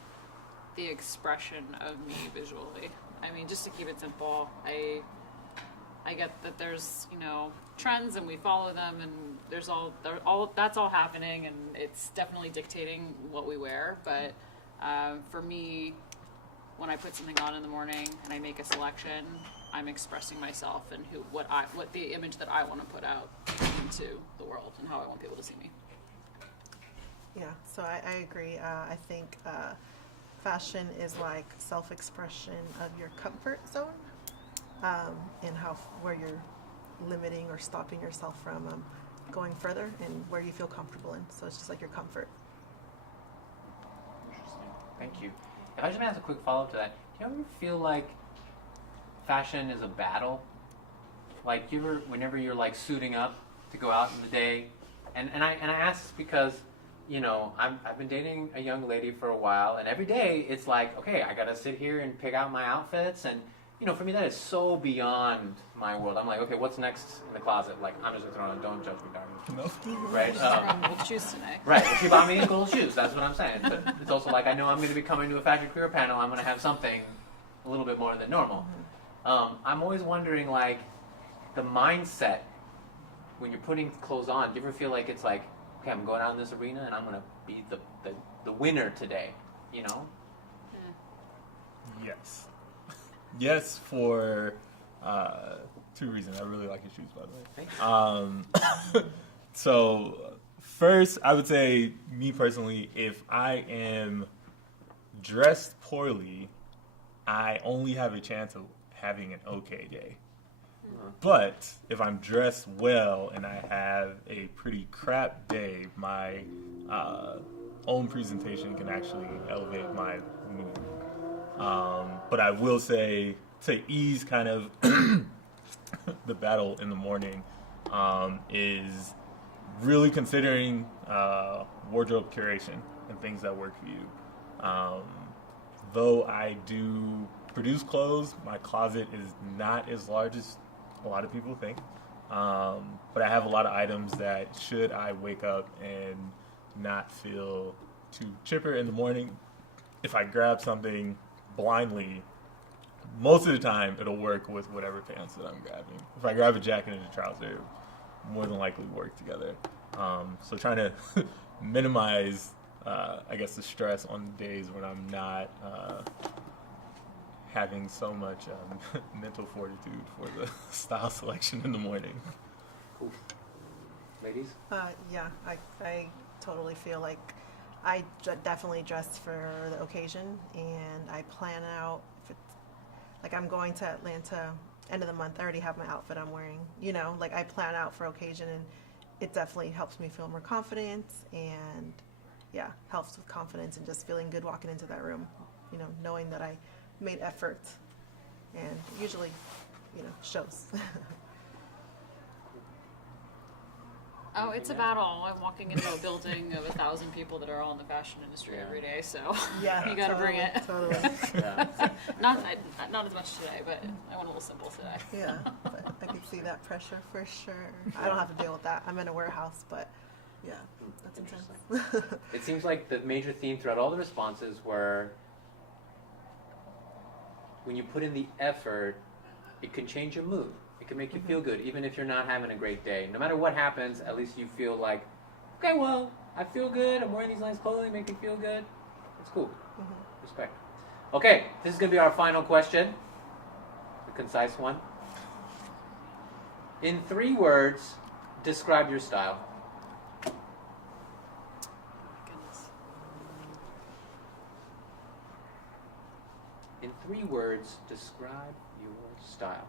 the expression of me visually. I mean, just to keep it simple, I get that there's, trends and we follow them and there's all that's all happening and it's definitely dictating what we wear. But for me, when I put something on in the morning and I make a selection, I'm expressing myself and what the image that I want to put out into the world and how I want people to see me. Yeah, so I agree. I think fashion is like self-expression of your comfort zone, and where you're limiting or stopping yourself from going further, and where you feel comfortable in. So it's just like your comfort. Interesting. Thank you. If I just may ask a quick follow-up to that, do you ever feel like fashion is a battle? Like whenever you're like suiting up to go out in the day, and I ask this because I've been dating a young lady for a while, and every day it's like, okay, I gotta sit here and pick out my outfits, and for me that is so beyond my world. I'm like, okay, what's next in the closet? Like, I'm just gonna throw on, don't judge me, darling. No. Right? With shoes today. Right. Well, she bought me gold shoes. That's what I'm saying. But it's also like I know I'm going to be coming to a fashion career panel. I'm going to have something a little bit more than normal. I'm always wondering, like, the mindset when you're putting clothes on. Do you ever feel like it's like, okay, I'm going out in this arena and I'm going to be the winner today? Yes. Yes, for 2 reasons. I really like your shoes, by the way. Thank you. So first, I would say, me personally, if I am dressed poorly, I only have a chance of having an okay day. But if I'm dressed well and I have a pretty crap day, my own presentation can actually elevate my mood. But I will say, to ease kind of the battle in the morning, is really considering wardrobe curation and things that work for you. Though I do produce clothes, my closet is not as large as a lot of people think. But I have a lot of items that, should I wake up and not feel too chipper in the morning, if I grab something blindly, most of the time it'll work with whatever pants that I'm grabbing. If I grab a jacket and a trouser, more than likely work together. So trying to minimize, I guess, the stress on days when I'm not having so much mental fortitude for the style selection in the morning. Cool. Ladies? Yeah, I totally feel like definitely dress for the occasion, and I plan out if it's like I'm going to Atlanta end of the month. I already have my outfit I'm wearing. Like I plan out for occasion, and it definitely helps me feel more confident, and yeah, helps with confidence and just feeling good walking into that room. Knowing that I made effort, and usually, shows. Oh, it's a battle. I'm walking into a building of 1,000 people that are all in the fashion industry every day, so Yeah, you gotta bring it. Totally. Yeah. Not as much today, but I went a little simple today. Yeah, but I can see that pressure for sure. I don't have to deal with that. I'm in a warehouse, but yeah, that's intense. It seems like the major theme throughout all the responses were when you put in the effort, it can change your mood. It can make you feel good, even if you're not having a great day. No matter what happens, at least you feel like, okay, well, I feel good. I'm wearing these nice clothing, make me feel good. It's cool. Respect. Okay, this is going to be our final question. A concise one. In 3 words, describe your style. Goodness. In 3 words, describe your style.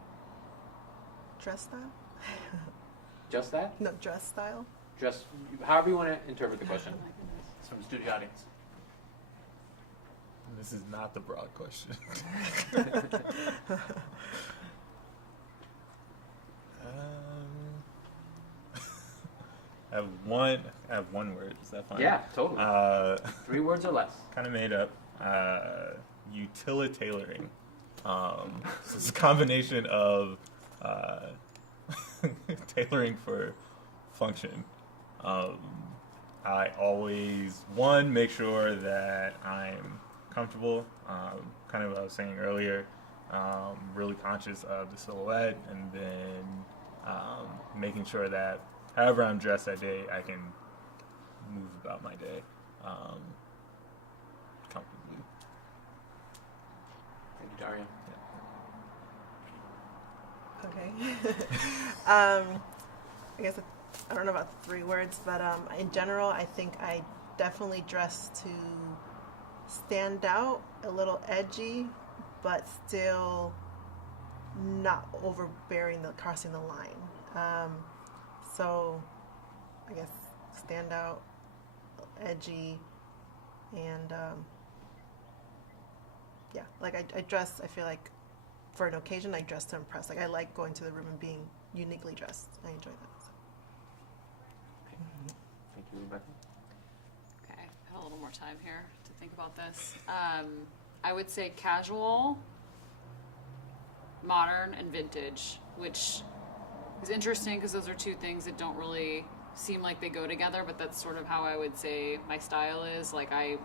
Dress style? Just that? No, dress style. Just however you want to interpret the question. It's from the studio audience. This is not the broad question. I have one word. Is that fine? Yeah, totally. 3 words or less. Kind of made up. Utilitarian. So it's a combination of tailoring for function. I always, make sure that I'm comfortable. Kind of what I was saying earlier, really conscious of the silhouette, and then making sure that however I'm dressed that day, I can move about my day comfortably. Thank you, Daria. Okay. I guess I don't know about 3 words, but in general, I think I definitely dress to stand out, a little edgy, but still not crossing the line. So I guess stand out, edgy, and yeah, like I dress. I feel like for an occasion, I dress to impress. Like I like going to the room and being uniquely dressed. I enjoy that. So. Thank you, Rebecca. Okay, I have a little more time here to think about this. I would say casual, modern, and vintage, which is interesting because those are 2 things that don't really seem like they go together, but that's sort of how I would say my style is. Like I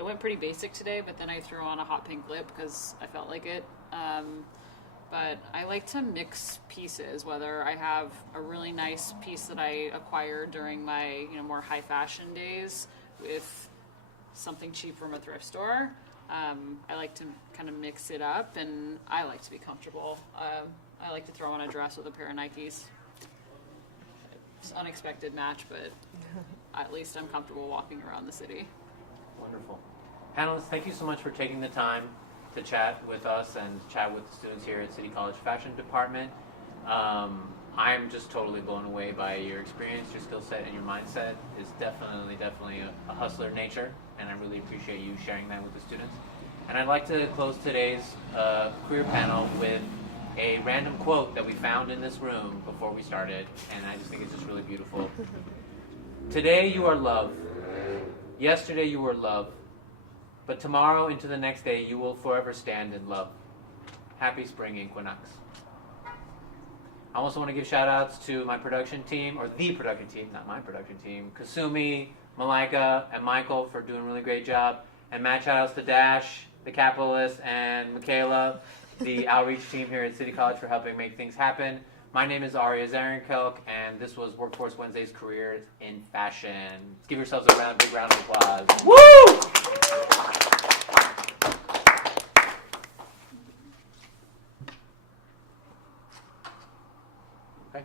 went pretty basic today, but then I threw on a hot pink lip because I felt like it. But I like to mix pieces, whether I have a really nice piece that I acquired during my more high fashion days with something cheap from a thrift store. I like to kind of mix it up, and I like to be comfortable. I like to throw on a dress with a pair of Nikes. It's an unexpected match, but at least I'm comfortable walking around the city. Wonderful. Panelists, thank you so much for taking the time to chat with us and chat with the students here at City College Fashion Department. I'm just totally blown away by your experience, your skill set, and your mindset is definitely a hustler nature, and I really appreciate you sharing that with the students. And I'd like to close today's career panel with a random quote that we found in this room before we started, and I just think it's just really beautiful. Today you are love. Yesterday you were love. But tomorrow into the next day you will forever stand in love. Happy spring equinox. I also want to give shout outs to my production team, or the production team, not my production team, Kasumi, Malika, and Michael for doing a really great job. And mad shout outs to Dash, the capitalist, and Michaela, the outreach team here at City College for helping make things happen. My name is Arya Zarenkelk, and this was Workforce Wednesday's Careers in Fashion. Let's give yourselves a big round of applause. Woo! Okay.